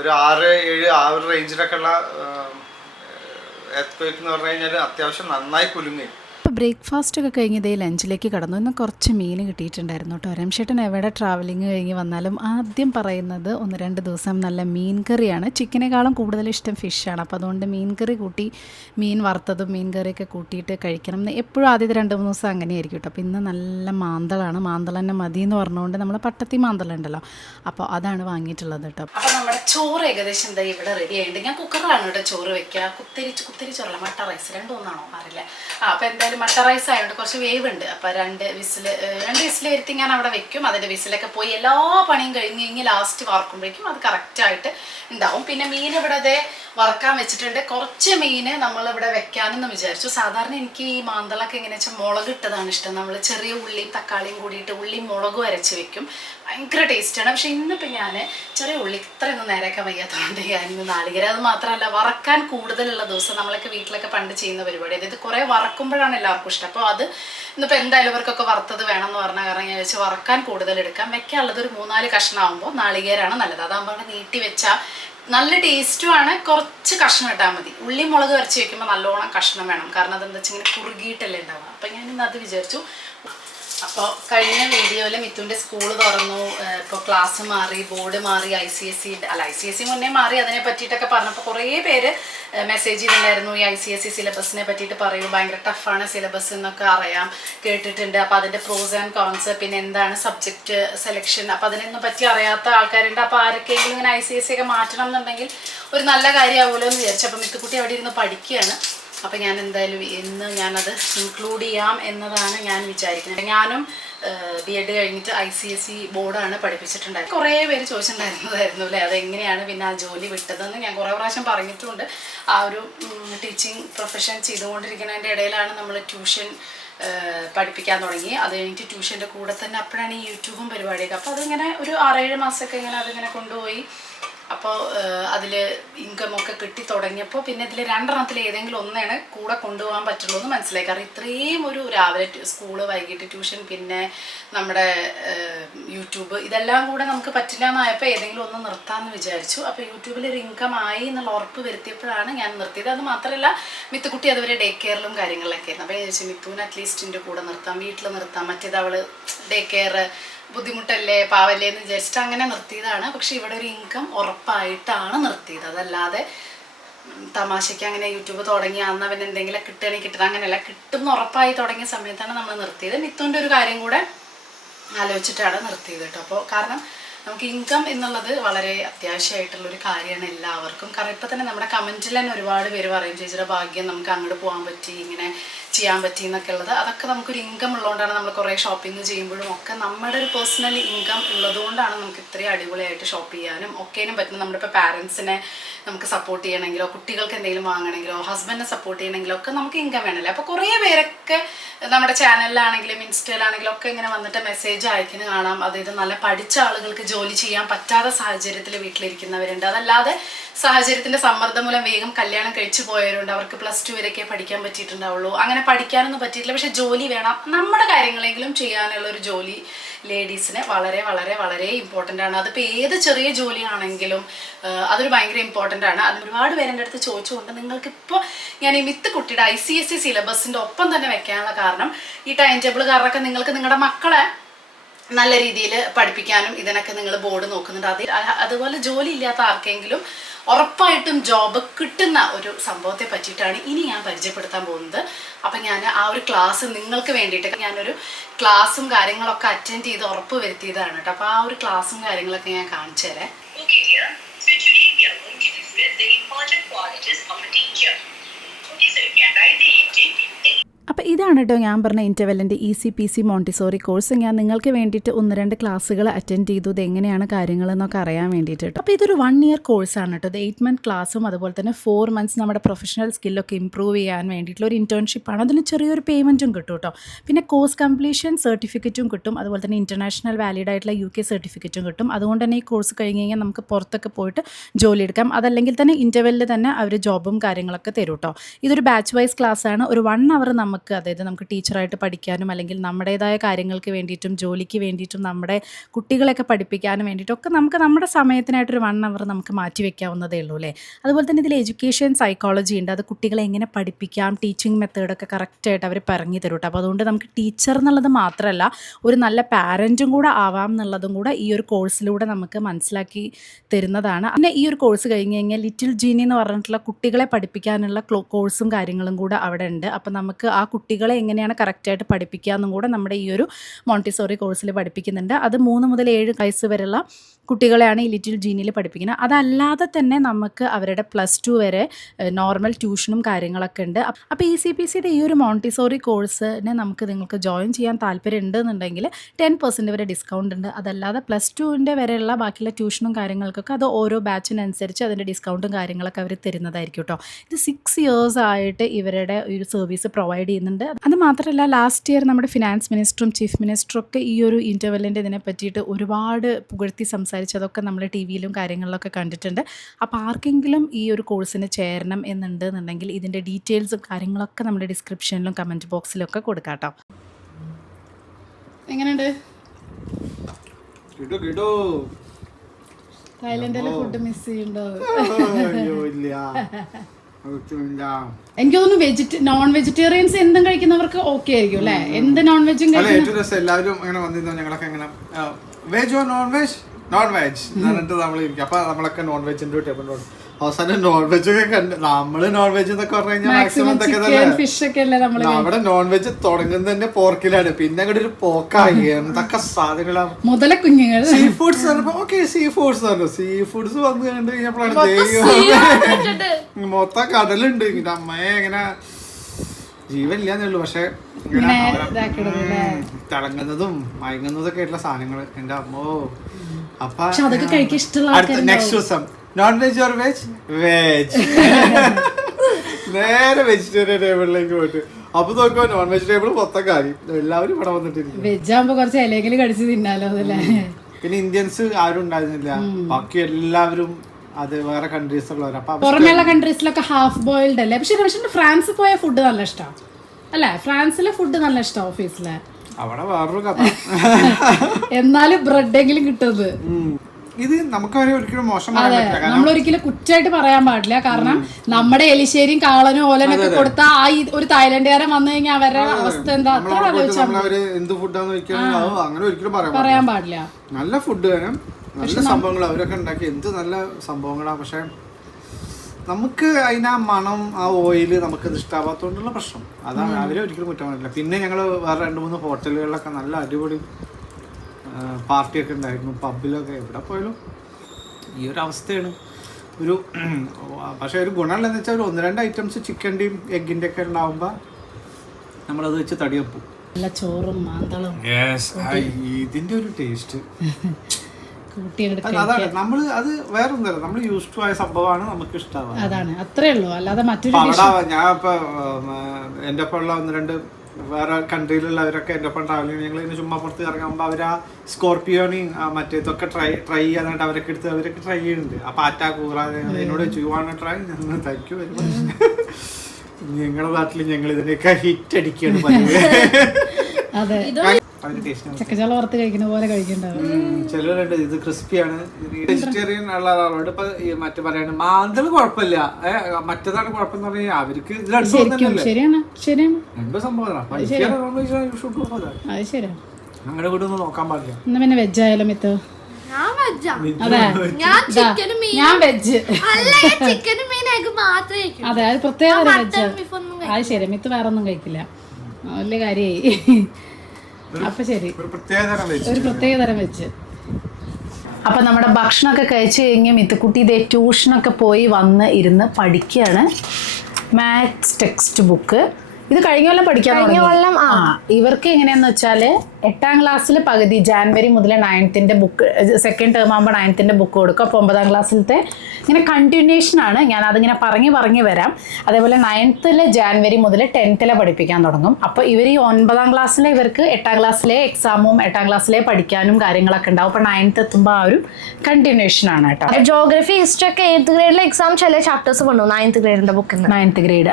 ഒരു 6-7 ആ ഒരു റേഞ്ചിലൊക്കെ ഉള്ള എർത്ത് എന്ന് പറഞ്ഞു കഴിഞ്ഞാൽ അത്യാവശ്യം നന്നായി കുലുങ്ങി. ഇപ്പോൾ ബ്രേക്ക്ഫാസ്റ്റ് ഒക്കെ കഴിഞ്ഞ് ഇതേ ലഞ്ചിലേക്ക് കടന്നു. ഇന്ന് കുറച്ച് മീൻ കിട്ടിയിട്ടുണ്ടായിരുന്നു കേട്ടോ. രമേശേട്ടൻ എവിടെ ട്രാവലിങ് കഴിഞ്ഞ് വന്നാലും ആദ്യം പറയുന്നത് 1-2 ദിവസം നല്ല മീൻ കറിയാണ്. ചിക്കനേക്കാളും കൂടുതൽ ഇഷ്ടം ഫിഷാണ്. അപ്പോൾ അതുകൊണ്ട് മീൻ കറി കൂട്ടി, മീൻ വറുത്തതും മീൻ കറിയൊക്കെ കൂട്ടിയിട്ട് കഴിക്കണം എന്ന് എപ്പോഴും ആദ്യത്തെ 2-3 ദിവസം അങ്ങനെയായിരിക്കും കേട്ടോ. അപ്പോൾ ഇന്ന് നല്ല മാന്തളാണ്. മാന്തൾ തന്നെ മതി എന്ന് പറഞ്ഞുകൊണ്ട് നമ്മൾ പട്ടത്തി മാന്തളുണ്ടല്ലോ, അപ്പോൾ അതാണ് വാങ്ങിയിട്ടുള്ളത് കേട്ടോ. അപ്പോൾ നമ്മുടെ ചോറ് ഏകദേശം എന്താ ഇവിടെ റെഡി ആയിട്ടുണ്ട്. ഞാൻ കുക്കറിലാണ് കേട്ടോ ചോറ് വെക്കുക. കുത്തരി ചോറല്ല, മട്ട റൈസ്, രണ്ടും ഒന്നാണോ അറിയില്ല. അപ്പോൾ എന്തായാലും മട്ട റൈസ് ആയതുകൊണ്ട് കുറച്ച് വേവ് ഉണ്ട്. അപ്പോൾ രണ്ട് വിസിൽ വരുത്തി ഞാൻ അവിടെ വെക്കും. അതിൻ്റെ വിസിലൊക്കെ പോയി എല്ലാ പണിയും കഴിഞ്ഞ് ലാസ്റ്റ് വറക്കുമ്പോഴേക്കും അത് കറക്റ്റായിട്ട് ഉണ്ടാവും. പിന്നെ മീൻ ഇവിടെ അതേ വറക്കാൻ വെച്ചിട്ടുണ്ട്. കുറച്ച് മീൻ നമ്മളിവിടെ വെക്കാനെന്ന് വിചാരിച്ചു. സാധാരണ എനിക്ക് ഈ മാന്തളൊക്കെ എങ്ങനെയാ വെച്ചാൽ മുളക് ഇട്ടതാണ് ഇഷ്ടം. നമ്മൾ ചെറിയ ഉള്ളിയും തക്കാളിയും കൂടിയിട്ട് ഉള്ളിയും മുളകും അരച്ച് വെക്കും, ഭയങ്കര ടേസ്റ്റാണ്. പക്ഷെ ഇന്നിപ്പോൾ ഞാൻ ചെറിയ ഉള്ളി ഇത്രയൊന്നും നേരെയൊക്കെ വയ്യാത്തതുകൊണ്ട് ഞാനിന്ന് നാളികേരം. അത് മാത്രമല്ല വറക്കാൻ കൂടുതലുള്ള ദിവസം നമ്മളൊക്കെ വീട്ടിലൊക്കെ പണ്ട് ചെയ്യുന്ന പരിപാടി, അതായത് കുറേ വറക്കുമ്പോഴാണ് എല്ലാവർക്കും ഇഷ്ടം. അപ്പോൾ അത് ഇന്നിപ്പോൾ എന്തായാലും ഇവർക്കൊക്കെ വറുത്തത് വേണമെന്ന് പറഞ്ഞ കാരണം ഞാൻ വെച്ച് വറക്കാൻ കൂടുതൽ എടുക്കാം. വെക്കാനുള്ളത് ഒരു 3-4 കഷ്ണമാകുമ്പോൾ നാളികേരമാണ് നല്ലത്. അതാകുമ്പോൾ നീട്ടി വെച്ചാൽ നല്ല ടേസ്റ്റുമാണ്. കുറച്ച് കഷ്ണം ഇട്ടാൽ മതി. ഉള്ളി മുളക് വരച്ച് വെക്കുമ്പോൾ നല്ലോണം കഷ്ണം വേണം, കാരണം അതെന്താ വെച്ചാൽ ഇങ്ങനെ കുറുകിയിട്ടല്ലേ ഉണ്ടാവുക. അപ്പം ഞാൻ ഇന്ന് അത് വിചാരിച്ചു. അപ്പോൾ കഴിഞ്ഞ വീഡിയോയിൽ മിത്തുവിൻ്റെ സ്കൂൾ തുറന്നു, ഇപ്പോൾ ക്ലാസ് മാറി, ബോർഡ് മാറി, ICSE മുന്നേ മാറി, അതിനെ പറ്റിയിട്ടൊക്കെ പറഞ്ഞപ്പോൾ കുറേ പേര് മെസ്സേജ് ചെയ്തിട്ടുണ്ടായിരുന്നു. ഈ ICSE സിലബസിനെ പറ്റിയിട്ട് പറയൂ, ഭയങ്കര ടഫാണ് സിലബസ് എന്നൊക്കെ അറിയാം, കേട്ടിട്ടുണ്ട്. അപ്പോൾ അതിൻ്റെ പ്രോസ് ആൻഡ് കോൺസ്, പിന്നെ എന്താണ് സബ്ജക്റ്റ് സെലക്ഷൻ, അപ്പോൾ അതിനൊന്നും പറ്റി അറിയാത്ത ആൾക്കാരുണ്ട്. അപ്പോൾ ആരൊക്കെയെങ്കിലും ഇങ്ങനെ ICSE ഒക്കെ മാറ്റണം എന്നുണ്ടെങ്കിൽ ഒരു നല്ല കാര്യമാവുമല്ലോ എന്ന് വിചാരിച്ചു. അപ്പോൾ മിത്തുക്കുട്ടി അവിടെ ഇരുന്ന് പഠിക്കുകയാണ്. അപ്പോൾ ഞാൻ എന്തായാലും ഇന്ന് ഞാനത് ഇൻക്ലൂഡ് ചെയ്യാം എന്നതാണ് ഞാൻ വിചാരിക്കുന്നത്. ഞാനും B.Ed കഴിഞ്ഞിട്ട് ICSE ബോർഡാണ് പഠിപ്പിച്ചിട്ടുണ്ടായത്. കുറേ പേര് ചോദിച്ചിട്ടുണ്ടായിരുന്നതായിരുന്നു അല്ലേ അതെങ്ങനെയാണ് പിന്നെ ആ ജോലി വിട്ടതെന്ന്. ഞാൻ കുറേ പ്രാവശ്യം പറഞ്ഞിട്ടുമുണ്ട്. ആ ഒരു ടീച്ചിങ് പ്രൊഫഷൻ ചെയ്തുകൊണ്ടിരിക്കുന്നതിൻ്റെ ഇടയിലാണ് നമ്മൾ ട്യൂഷൻ പഠിപ്പിക്കാൻ തുടങ്ങി. അത് കഴിഞ്ഞിട്ട് ട്യൂഷൻ്റെ കൂടെ തന്നെ അപ്പോഴാണ് ഈ യൂട്യൂബും പരിപാടിയൊക്കെ. അപ്പോൾ അതിങ്ങനെ ഒരു 6-7 മാസമൊക്കെ ഇങ്ങനെ അതിങ്ങനെ കൊണ്ടുപോയി. അപ്പോൾ അതിൽ ഇൻകമൊക്കെ കിട്ടി തുടങ്ങിയപ്പോൾ പിന്നെ ഇതിൽ 2 ഏതെങ്കിലും ഒന്നാണ് കൂടെ കൊണ്ടുപോകാൻ പറ്റുള്ളൂ എന്ന് മനസ്സിലായി. കാരണം ഇത്രയും ഒരു രാവിലെ സ്കൂള്, വൈകിട്ട് ട്യൂഷൻ, പിന്നെ നമ്മുടെ യൂട്യൂബ്, ഇതെല്ലാം കൂടെ നമുക്ക് പറ്റില്ല എന്നായപ്പോൾ ഏതെങ്കിലും ഒന്ന് നിർത്താമെന്ന് വിചാരിച്ചു. അപ്പോൾ യൂട്യൂബിൽ ഒരു ഇൻകം ആയി എന്നുള്ള ഉറപ്പ് വരുത്തിയപ്പോഴാണ് ഞാൻ നിർത്തിയത്. അത് മാത്രമല്ല മിത്തുക്കുട്ടി അതുവരെ ഡേ കെയറിലും കാര്യങ്ങളിലൊക്കെ ആയിരുന്നു. അപ്പോൾ ഞാൻ ചോദിച്ചു മിത്തുവിന് അറ്റ്ലീസ്റ്റ് എൻ്റെ കൂടെ നിർത്താം, വീട്ടിൽ നിർത്താം, മറ്റേത് അവൾ ഡേ കെയർ ബുദ്ധിമുട്ടല്ലേ പാവല്ലേ എന്ന് വിചാരിച്ചിട്ട് അങ്ങനെ നിർത്തിയതാണ്. പക്ഷെ ഇവിടെ ഒരു ഇൻകം ഉറപ്പായിട്ടാണ് നിർത്തിയത്. അതല്ലാതെ തമാശയ്ക്ക് അങ്ങനെ യൂട്യൂബ് തുടങ്ങി അന്ന് അവൻ എന്തെങ്കിലും കിട്ടുകയാണെങ്കിൽ കിട്ടുന്നത് അങ്ങനെയല്ല, കിട്ടുമെന്ന് ഉറപ്പായി തുടങ്ങിയ സമയത്താണ് നമ്മൾ നിർത്തിയത്. മിത്തുവിൻ്റെ ഒരു കാര്യം കൂടെ ആലോചിച്ചിട്ടാണ് നിർത്തിയത് കേട്ടോ. അപ്പോൾ കാരണം നമുക്ക് ഇൻകം എന്നുള്ളത് വളരെ അത്യാവശ്യമായിട്ടുള്ളൊരു കാര്യമാണ് എല്ലാവർക്കും. കാരണം ഇപ്പം തന്നെ നമ്മുടെ കമൻറ്റിൽ തന്നെ ഒരുപാട് പേര് പറയും ചേച്ചിയുടെ ഭാഗ്യം നമുക്ക് അങ്ങോട്ട് പോകാൻ പറ്റി, ഇങ്ങനെ ചെയ്യാൻ പറ്റി എന്നൊക്കെ ഉള്ളത്. അതൊക്കെ നമുക്കൊരു ഇൻകം ഉള്ളതുകൊണ്ടാണ്. നമ്മൾ കുറേ ഷോപ്പിംഗ് ചെയ്യുമ്പോഴും ഒക്കെ നമ്മുടെ ഒരു പേഴ്സണൽ ഇൻകം ഉള്ളതുകൊണ്ടാണ് നമുക്ക് ഇത്രയും അടിപൊളിയായിട്ട് ഷോപ്പ് ചെയ്യാനും ഒക്കേനും പറ്റുന്നത്. നമ്മുടെ ഇപ്പോൾ പാരൻസിനെ നമുക്ക് സപ്പോർട്ട് ചെയ്യണമെങ്കിലോ, കുട്ടികൾക്ക് എന്തെങ്കിലും വാങ്ങണമെങ്കിലോ, ഹസ്ബൻഡിനെ സപ്പോർട്ട് ചെയ്യണമെങ്കിലോ ഒക്കെ നമുക്ക് ഇൻകം വേണമല്ലോ. അപ്പോൾ കുറേ പേരൊക്കെ നമ്മുടെ ചാനലിലാണെങ്കിലും ഇൻസ്റ്റയിലാണെങ്കിലും ഒക്കെ ഇങ്ങനെ വന്നിട്ട് മെസ്സേജ് അയക്കുന്നത് കാണാം. അതായത് നല്ല പഠിച്ച ആളുകൾക്ക് ജോലി ചെയ്യാൻ പറ്റാത്ത സാഹചര്യത്തിൽ വീട്ടിലിരിക്കുന്നവരുണ്ട്. അതല്ലാതെ സാഹചര്യത്തിൻ്റെ സമ്മർദ്ദം മൂലം വേഗം കല്യാണം കഴിച്ചു പോയവരുണ്ട്. അവർക്ക് +2 വരെയൊക്കെ പഠിക്കാൻ പറ്റിയിട്ടുണ്ടാവുള്ളൂ. അങ്ങനെ പഠിക്കാനൊന്നും പറ്റിയിട്ടില്ല, പക്ഷെ ജോലി വേണം. നമ്മുടെ കാര്യങ്ങളെങ്കിലും ചെയ്യാനുള്ള ഒരു ജോലി ലേഡീസിന് വളരെ വളരെ വളരെ ഇമ്പോർട്ടൻ്റ് ആണ്. അതിപ്പോൾ ഏത് ചെറിയ ജോലിയാണെങ്കിലും അതൊരു ഭയങ്കര ഇമ്പോർട്ടൻ്റ് ആണ്. അത് ഒരുപാട് പേരെൻ്റെ അടുത്ത് ചോദിച്ചുകൊണ്ട് നിങ്ങൾക്കിപ്പോൾ ഞാൻ ഈ മിത്തുക്കുട്ടിയുടെ ICSE സിലബസിൻ്റെ ഒപ്പം തന്നെ വെക്കാനുള്ള കാരണം ഈ ടൈം ടേബിൾ കാരണമൊക്കെ നിങ്ങൾക്ക് നിങ്ങളുടെ മക്കളെ നല്ല രീതിയിൽ പഠിപ്പിക്കാനും ഇതിനൊക്കെ നിങ്ങൾ ബോർഡ് നോക്കുന്നുണ്ട്. അതുപോലെ ജോലി ഇല്ലാത്ത ആർക്കെങ്കിലും ഉറപ്പായിട്ടും ജോബ് കിട്ടുന്ന ഒരു സംഭവത്തെ പറ്റിയിട്ടാണ് ഇനി ഞാൻ പരിചയപ്പെടുത്താൻ പോകുന്നത്. അപ്പം ഞാൻ ആ ഒരു ക്ലാസ് നിങ്ങൾക്ക് വേണ്ടിയിട്ട് ഞാനൊരു ക്ലാസ്സും കാര്യങ്ങളൊക്കെ അറ്റൻഡ് ചെയ്ത് ഉറപ്പ് വരുത്തിയതാണ് കേട്ടോ. അപ്പോൾ ആ ഒരു ക്ലാസ്സും കാര്യങ്ങളൊക്കെ ഞാൻ കാണിച്ചു തരാം. അപ്പോൾ ഇതാണ് കേട്ടോ ഞാൻ പറഞ്ഞ ഇൻ്റർവെല്ലിൻ്റെ ECPC മോണ്ടിസോറി കോഴ്സ്. ഞാൻ നിങ്ങൾക്ക് വേണ്ടിയിട്ട് 1-2 ക്ലാസ്സുകൾ അറ്റൻഡ് ചെയ്തു, ഇത് എങ്ങനെയാണ് കാര്യങ്ങളെന്നൊക്കെ അറിയാൻ വേണ്ടിയിട്ട് കേട്ടോ. അപ്പോൾ ഇതൊരു 1 ഇയർ കോഴ്സാണ് കേട്ടോ. ഇത് 8 മന്ത് ക്ലാസ്സും അതുപോലെ തന്നെ 4 മന്ത്സ് നമ്മുടെ പ്രൊഫഷണൽ സ്കില്ലൊക്കെ ഇമ്പ്രൂവ് ചെയ്യാൻ വേണ്ടിയിട്ടുള്ള ഒരു ഇൻറ്റേൺഷിപ്പാണ്. അതിന് ചെറിയൊരു പേയ്മെൻറ്റും കിട്ടും കേട്ടോ. പിന്നെ കോഴ്സ് കംപ്ലീഷൻ സർട്ടിഫിക്കറ്റും കിട്ടും, അതുപോലെ തന്നെ ഇൻ്റർനാഷണൽ വാലിഡ് ആയിട്ടുള്ള UK സർട്ടിഫിക്കറ്റും കിട്ടും. അതുകൊണ്ട് തന്നെ ഈ കോഴ്സ് കഴിഞ്ഞ് കഴിഞ്ഞാൽ നമുക്ക് പുറത്തൊക്കെ പോയിട്ട് ജോലി എടുക്കാം. അതല്ലെങ്കിൽ തന്നെ ഇൻ്റർവെല്ലിൽ തന്നെ അവർ ജോബും കാര്യങ്ങളൊക്കെ തരും കേട്ടോ. ഇതൊരു ബാച്ച് വൈസ് ക്ലാസ്സാണ്. ഒരു 1 അവർ അതായത് നമുക്ക് ടീച്ചറായിട്ട് പഠിക്കാനും അല്ലെങ്കിൽ നമ്മുടേതായ കാര്യങ്ങൾക്ക് വേണ്ടിയിട്ടും ജോലിക്ക് വേണ്ടിയിട്ടും നമ്മുടെ കുട്ടികളെയൊക്കെ പഠിപ്പിക്കാനും വേണ്ടിയിട്ടൊക്കെ നമുക്ക് നമ്മുടെ സമയത്തിനായിട്ടൊരു 1 അവർ നമുക്ക് മാറ്റി വെക്കാവുന്നതേ ഉള്ളൂ അല്ലേ. അതുപോലെ തന്നെ ഇതിൽ എഡ്യൂക്കേഷൻ സൈക്കോളജി ഉണ്ട്. അത് കുട്ടികളെ എങ്ങനെ പഠിപ്പിക്കാം, ടീച്ചിങ് മെത്തേഡൊക്കെ കറക്റ്റായിട്ട് അവർ പറഞ്ഞു തരും കേട്ടോ. അപ്പോൾ അതുകൊണ്ട് നമുക്ക് ടീച്ചർ എന്നുള്ളത് മാത്രമല്ല ഒരു നല്ല പാരൻറ്റും കൂടെ ആവാം എന്നുള്ളതും കൂടെ ഈ ഒരു കോഴ്സിലൂടെ നമുക്ക് മനസ്സിലാക്കി തരുന്നതാണ്. പിന്നെ ഈ ഒരു കോഴ്സ് കഴിഞ്ഞ് കഴിഞ്ഞാൽ ലിറ്റിൽ ജീനി എന്ന് പറഞ്ഞിട്ടുള്ള കുട്ടികളെ പഠിപ്പിക്കാനുള്ള കോഴ്സും കാര്യങ്ങളും കൂടെ അവിടെ ഉണ്ട്. അപ്പോൾ നമുക്ക് ആ ആ കുട്ടികളെ എങ്ങനെയാണ് കറക്റ്റായിട്ട് പഠിപ്പിക്കുക എന്നും കൂടെ നമ്മുടെ ഈ ഒരു മോണ്ടിസോറി കോഴ്സിൽ പഠിപ്പിക്കുന്നുണ്ട്. അത് 3 മുതൽ 7 വയസ്സ് വരെയുള്ള കുട്ടികളെയാണ് ഈ ലിറ്റിൽ ജീനിയിൽ പഠിപ്പിക്കുന്നത്. അതല്ലാതെ തന്നെ നമുക്ക് അവരുടെ +2 വരെ നോർമൽ ട്യൂഷനും കാര്യങ്ങളൊക്കെ ഉണ്ട്. അപ്പോൾ ECPCയുടെ ഈ ഒരു മോണ്ടിസോറി കോഴ്സിന് നിങ്ങൾക്ക് ജോയിൻ ചെയ്യാൻ താല്പര്യം ഉണ്ടെന്നുണ്ടെങ്കിൽ 10% വരെ ഡിസ്കൗണ്ട് ഉണ്ട്. അതല്ലാതെ +2ൻ്റെ വരെയുള്ള ബാക്കിയുള്ള ട്യൂഷനും കാര്യങ്ങൾക്കൊക്കെ അത് ഓരോ ബാച്ചിനനുസരിച്ച് അതിൻ്റെ ഡിസ്കൗണ്ടും കാര്യങ്ങളൊക്കെ അവർ തരുന്നതായിരിക്കും കേട്ടോ. ഇത് 6 years ആയിട്ട് ഇവരുടെ ഒരു സർവീസ് പ്രൊവൈഡ് ചെയ്യുന്നുണ്ട്. അത് മാത്രമല്ല ലാസ്റ്റ് ഇയർ നമ്മുടെ ഫിനാൻസ് മിനിസ്റ്ററും ചീഫ് മിനിസ്റ്ററും ഒക്കെ ഈ ഒരു ഇൻ്റർവെല്ലിൻ്റെ ഇതിനെ പറ്റിയിട്ട് ഒരുപാട് പുകഴ്ത്തി സംസാരിച്ചതൊക്കെ നമ്മൾ TV-യിലും കാര്യങ്ങളിലൊക്കെ കണ്ടിട്ടുണ്ട്. അപ്പോൾ ആർക്കെങ്കിലും ഈ ഒരു കോഴ്സിന് ചേരണം എന്നുണ്ടെന്നുണ്ടെങ്കിൽ ഇതിൻ്റെ ഡീറ്റെയിൽസും കാര്യങ്ങളൊക്കെ നമ്മുടെ ഡിസ്ക്രിപ്ഷനിലും കമൻറ്റ് ബോക്സിലൊക്കെ കൊടുക്കാം കേട്ടോ. എങ്ങനെയുണ്ട് തായ്ലൻഡിലെ ഫുഡ് മിസ് ചെയ്യുന്നുണ്ടോ? എനിക്ക് തോന്നുന്നു നോൺ വെജിറ്റേറിയൻസ് എന്തും കഴിക്കുന്നവർക്ക് ഓക്കെ ആയിരിക്കും അല്ലേ? എന്ത് നോൺ വെജും എല്ലാവരും അങ്ങനെ വന്നിരുന്നു. ഞങ്ങളൊക്കെ എങ്ങനെ വെജ് ഓർ നോൺ വെജ് എന്നിട്ട് നമ്മളിരിക്കും. അപ്പൊ നമ്മളൊക്കെ നോൺ വെജിന്റെ ടേബിൾ അവസാനം നോൺ വെജ് ഒക്കെ കണ്ട് നമ്മള് നോൺ വെജ് എന്നൊക്കെ പറഞ്ഞു കഴിഞ്ഞാൽ മാക്സിമം ഫിഷ് ഒക്കെ അല്ലേ നമ്മൾ നമ്മുടെ നോൺ വെജ് തുടങ്ങുന്നത് തന്നെ പോർക്കിലാണ്. പിന്നെ അങ്ങോട്ട് ഒരു പോക്കായി എന്തൊക്കെ സാധനങ്ങളാണ് മുതല കുഞ്ഞുങ്ങൾ sea foods okay sea foods പറഞ്ഞു. സീ ഫുഡ്സ് വന്നു കണ്ടു കഴിഞ്ഞപ്പോഴാണ് മൊത്തം കടലുണ്ട്. ഇങ്ങനെ അമ്മയെ ഇങ്ങനെ ജീവനില്ലാന്നേ ഉള്ളൂ. പക്ഷെ തിളങ്ങുന്നതും മയങ്ങുന്നതും ഒക്കെ ആയിട്ടുള്ള സാധനങ്ങള് എന്റെ അമ്മോ. അപ്പൊ നെക്സ്റ്റ് ദിവസം നോൺ വെജ് ഓർ വെജ് നേരെ വെജിറ്റേറിയൻ ടേബിളിലേക്ക് പോയിട്ട് അപ്പൊ നോക്കുമ്പോ നോൺ വെജിറ്റേബിൾ മൊത്തം കാര്യം എല്ലാവരും ഇവിടെ വന്നിട്ടിരിക്കും. വെജ് ആകുമ്പോ കുറച്ച് ഇലയിൽ കടിച്ച് തിന്നാലോ അതല്ലേ. പിന്നെ ഇന്ത്യൻസ് ആരും ഉണ്ടായിരുന്നില്ല. ബാക്കി എല്ലാവരും അത് വേറെ കൺട്രീസ് ഉള്ളവർ. അപ്പൊ പുറമേയുള്ള കൺട്രീസിലൊക്കെ ഹാഫ് ബോയിൽഡ് അല്ലേ. പക്ഷെ ഫ്രാൻസിൽ പോയ ഫുഡ് നല്ല ഇഷ്ടം അല്ലേ? ഫ്രാൻസിലെ ഫുഡ് നല്ല ഇഷ്ടം ഓഫീസിലെ. അവിടെ വേറൊരു കഥ. എന്നാലും ബ്രെഡ് എങ്കിലും കിട്ടുന്നത് ഇത് നമുക്ക് ഒരിക്കലും മോശം നമ്മൾ ഒരിക്കലും കുറ്റമായിട്ട് പറയാൻ പാടില്ല. കാരണം നമ്മുടെ എലിശ്ശേരിയും കാളനും ഓലനൊക്കെ കൊടുത്ത ആ ഒരു തായ്ലൻഡുകാരൻ വന്നു കഴിഞ്ഞാൽ അവരുടെ അവസ്ഥ എന്താ എന്ത് ഫുഡാന്ന് അങ്ങനെ ഒരിക്കലും പറയാൻ പാടില്ല. നല്ല ഫുഡ് വേണം, നല്ല സംഭവങ്ങൾ അവരൊക്കെ ഉണ്ടാക്കി എന്ത് നല്ല സംഭവങ്ങളാണ്. പക്ഷെ നമുക്ക് അതിനാ മണം ആ ഓയില് നമുക്കത് ഇഷ്ടാവാത്തോണ്ടുള്ള പ്രശ്നം അതാണ്. അവരെ ഒരിക്കലും കുറ്റം പറ്റില്ല. പിന്നെ ഞങ്ങൾ വേറെ 2-3 ഹോട്ടലുകളിലൊക്കെ നല്ല അടിപൊളി പാർട്ടിയൊക്കെ ഉണ്ടായിരുന്നു. പബ്ബിലൊക്കെ എവിടെ പോയാലും ഈ ഒരു അവസ്ഥയാണ്. പക്ഷെ ഒരു ഗുണമുള്ളതെന്ന് വെച്ചാൽ 1-2 ഐറ്റംസ് ചിക്കൻ്റെയും എഗ്ഗിൻ്റെ ഒക്കെ ഉണ്ടാവുമ്പോൾ നമ്മളത് വെച്ച് തടിയപ്പും നല്ല ചോറും മാന്തളും ഇതിൻ്റെ ഒരു ടേസ്റ്റ് അതാണ്. നമ്മള് അത് വേറൊന്നല്ല, നമ്മൾ യൂസ് ടു ആയ സംഭവമാണ് നമുക്ക് ഇഷ്ടമാവുക. അതാണ് അത്രേ ഉള്ളൂ. അല്ലാതെ മറ്റൊരു ഞാൻ ഇപ്പൊ എൻ്റെ ഒപ്പം ഉള്ള 1-2 വേറെ കൺട്രിയിലുള്ളവരൊക്കെ എൻ്റെ ഒപ്പം ട്രാവൽ ചെയ്യും. ഞങ്ങൾ ഇങ്ങനെ ചുമ്മാ പുറത്ത് ഇറങ്ങുമ്പോൾ അവർ ആ സ്കോർപ്പിയോനെയും മറ്റേതൊക്കെ ട്രൈ ചെയ്യാനായിട്ട് അവരൊക്കെ എടുത്ത് അവരൊക്കെ ട്രൈ ചെയ്യുന്നുണ്ട്. അപ്പൊ ആറ്റാ കൂറാതെ എന്നോട് ചെയ്യുവാണ് ട്രൈ. ഞങ്ങൾ താങ്ക് യു വെരി മച്ച്. ഞങ്ങളുടെ നാട്ടിൽ ഞങ്ങൾ ഇതിനൊക്കെ ഹിറ്റ് അടിക്കുകയാണ്. അതെ ചക്കച്ചാള വറുത്ത് കഴിക്കുന്ന പോലെ കഴിക്കണ്ടാവും. ചിലരുണ്ട് ഇത് ക്രിസ്പിയാണ്. വെജിറ്റേറിയൻ ഉള്ള ആളോട് ഇപ്പൊ മറ്റേ പറയാണ് മാന്തള് കുഴപ്പമില്ല, മറ്റേതാണ് കുഴപ്പം എന്ന് പറഞ്ഞാൽ അവർക്ക് ശരിയാണ് രണ്ടു സംഭവം അങ്ങനെ കൂടെ ഒന്നും നോക്കാൻ പാടില്ല. എന്നാ പിന്നെ വെജ് ആയാലും മിത്ത്. അതെ ഞാൻ വെജ്. അതെ അത് പ്രത്യേക വെജ്. അത് ശരി മിത്ത് വേറെ ഒന്നും കഴിക്കില്ല. വലിയ കാര്യമായി. അപ്പൊ ശരി ഒരു പ്രത്യേക തരം വെച്ച്. അപ്പൊ നമ്മുടെ ഭക്ഷണമൊക്കെ കഴിച്ചു കഴിഞ്ഞ് മിത്തുക്കുട്ടി ഇതേ ട്യൂഷനൊക്കെ പോയി വന്ന് ഇരുന്ന് പഠിക്കുകയാണ്. മാത്സ് ടെക്സ്റ്റ് ബുക്ക് ഇത് കഴിഞ്ഞ കൊല്ലം പഠിക്കാൻ ഇവർക്ക് എങ്ങനെയാന്ന് വെച്ചാല് 8ാം ക്ലാസ്സിൽ പകുതി ജാനുവരി മുതൽ 9th ബുക്ക്, സെക്കൻഡ് ടേം ആകുമ്പോൾ 9th ബുക്ക് കൊടുക്കും. അപ്പോൾ 9ാം ക്ലാസ്സിലത്തെ ഇങ്ങനെ കണ്ടിന്യൂഷൻ ആണ്. ഞാൻ അതിങ്ങനെ പറഞ്ഞു വരാം. അതേപോലെ 9th ജാനുവരി മുതൽ 10th പഠിപ്പിക്കാൻ തുടങ്ങും. അപ്പോൾ ഇവർ ഈ 9ാം ക്ലാസ്സിലെ ഇവർക്ക് 8ാം ക്ലാസ്സിലെ എക്സാമും 8ാം ക്ലാസ്സിലെ പഠിക്കാനും കാര്യങ്ങളൊക്കെ ഉണ്ടാവും. അപ്പോൾ 9th എത്തുമ്പോൾ ആ ഒരു കണ്ടിന്യൂഷൻ ആണ് കേട്ടോ. ജോഗ്രഫി ഹിസ്റ്ററി ഒക്കെ 8th ഗ്രേഡിലെ എക്സാം ചില ചാപ്റ്റേഴ്സ് കൊണ്ടു 9th ഗ്രേഡിന്റെ ബുക്ക് 9th ഗ്രേഡ്.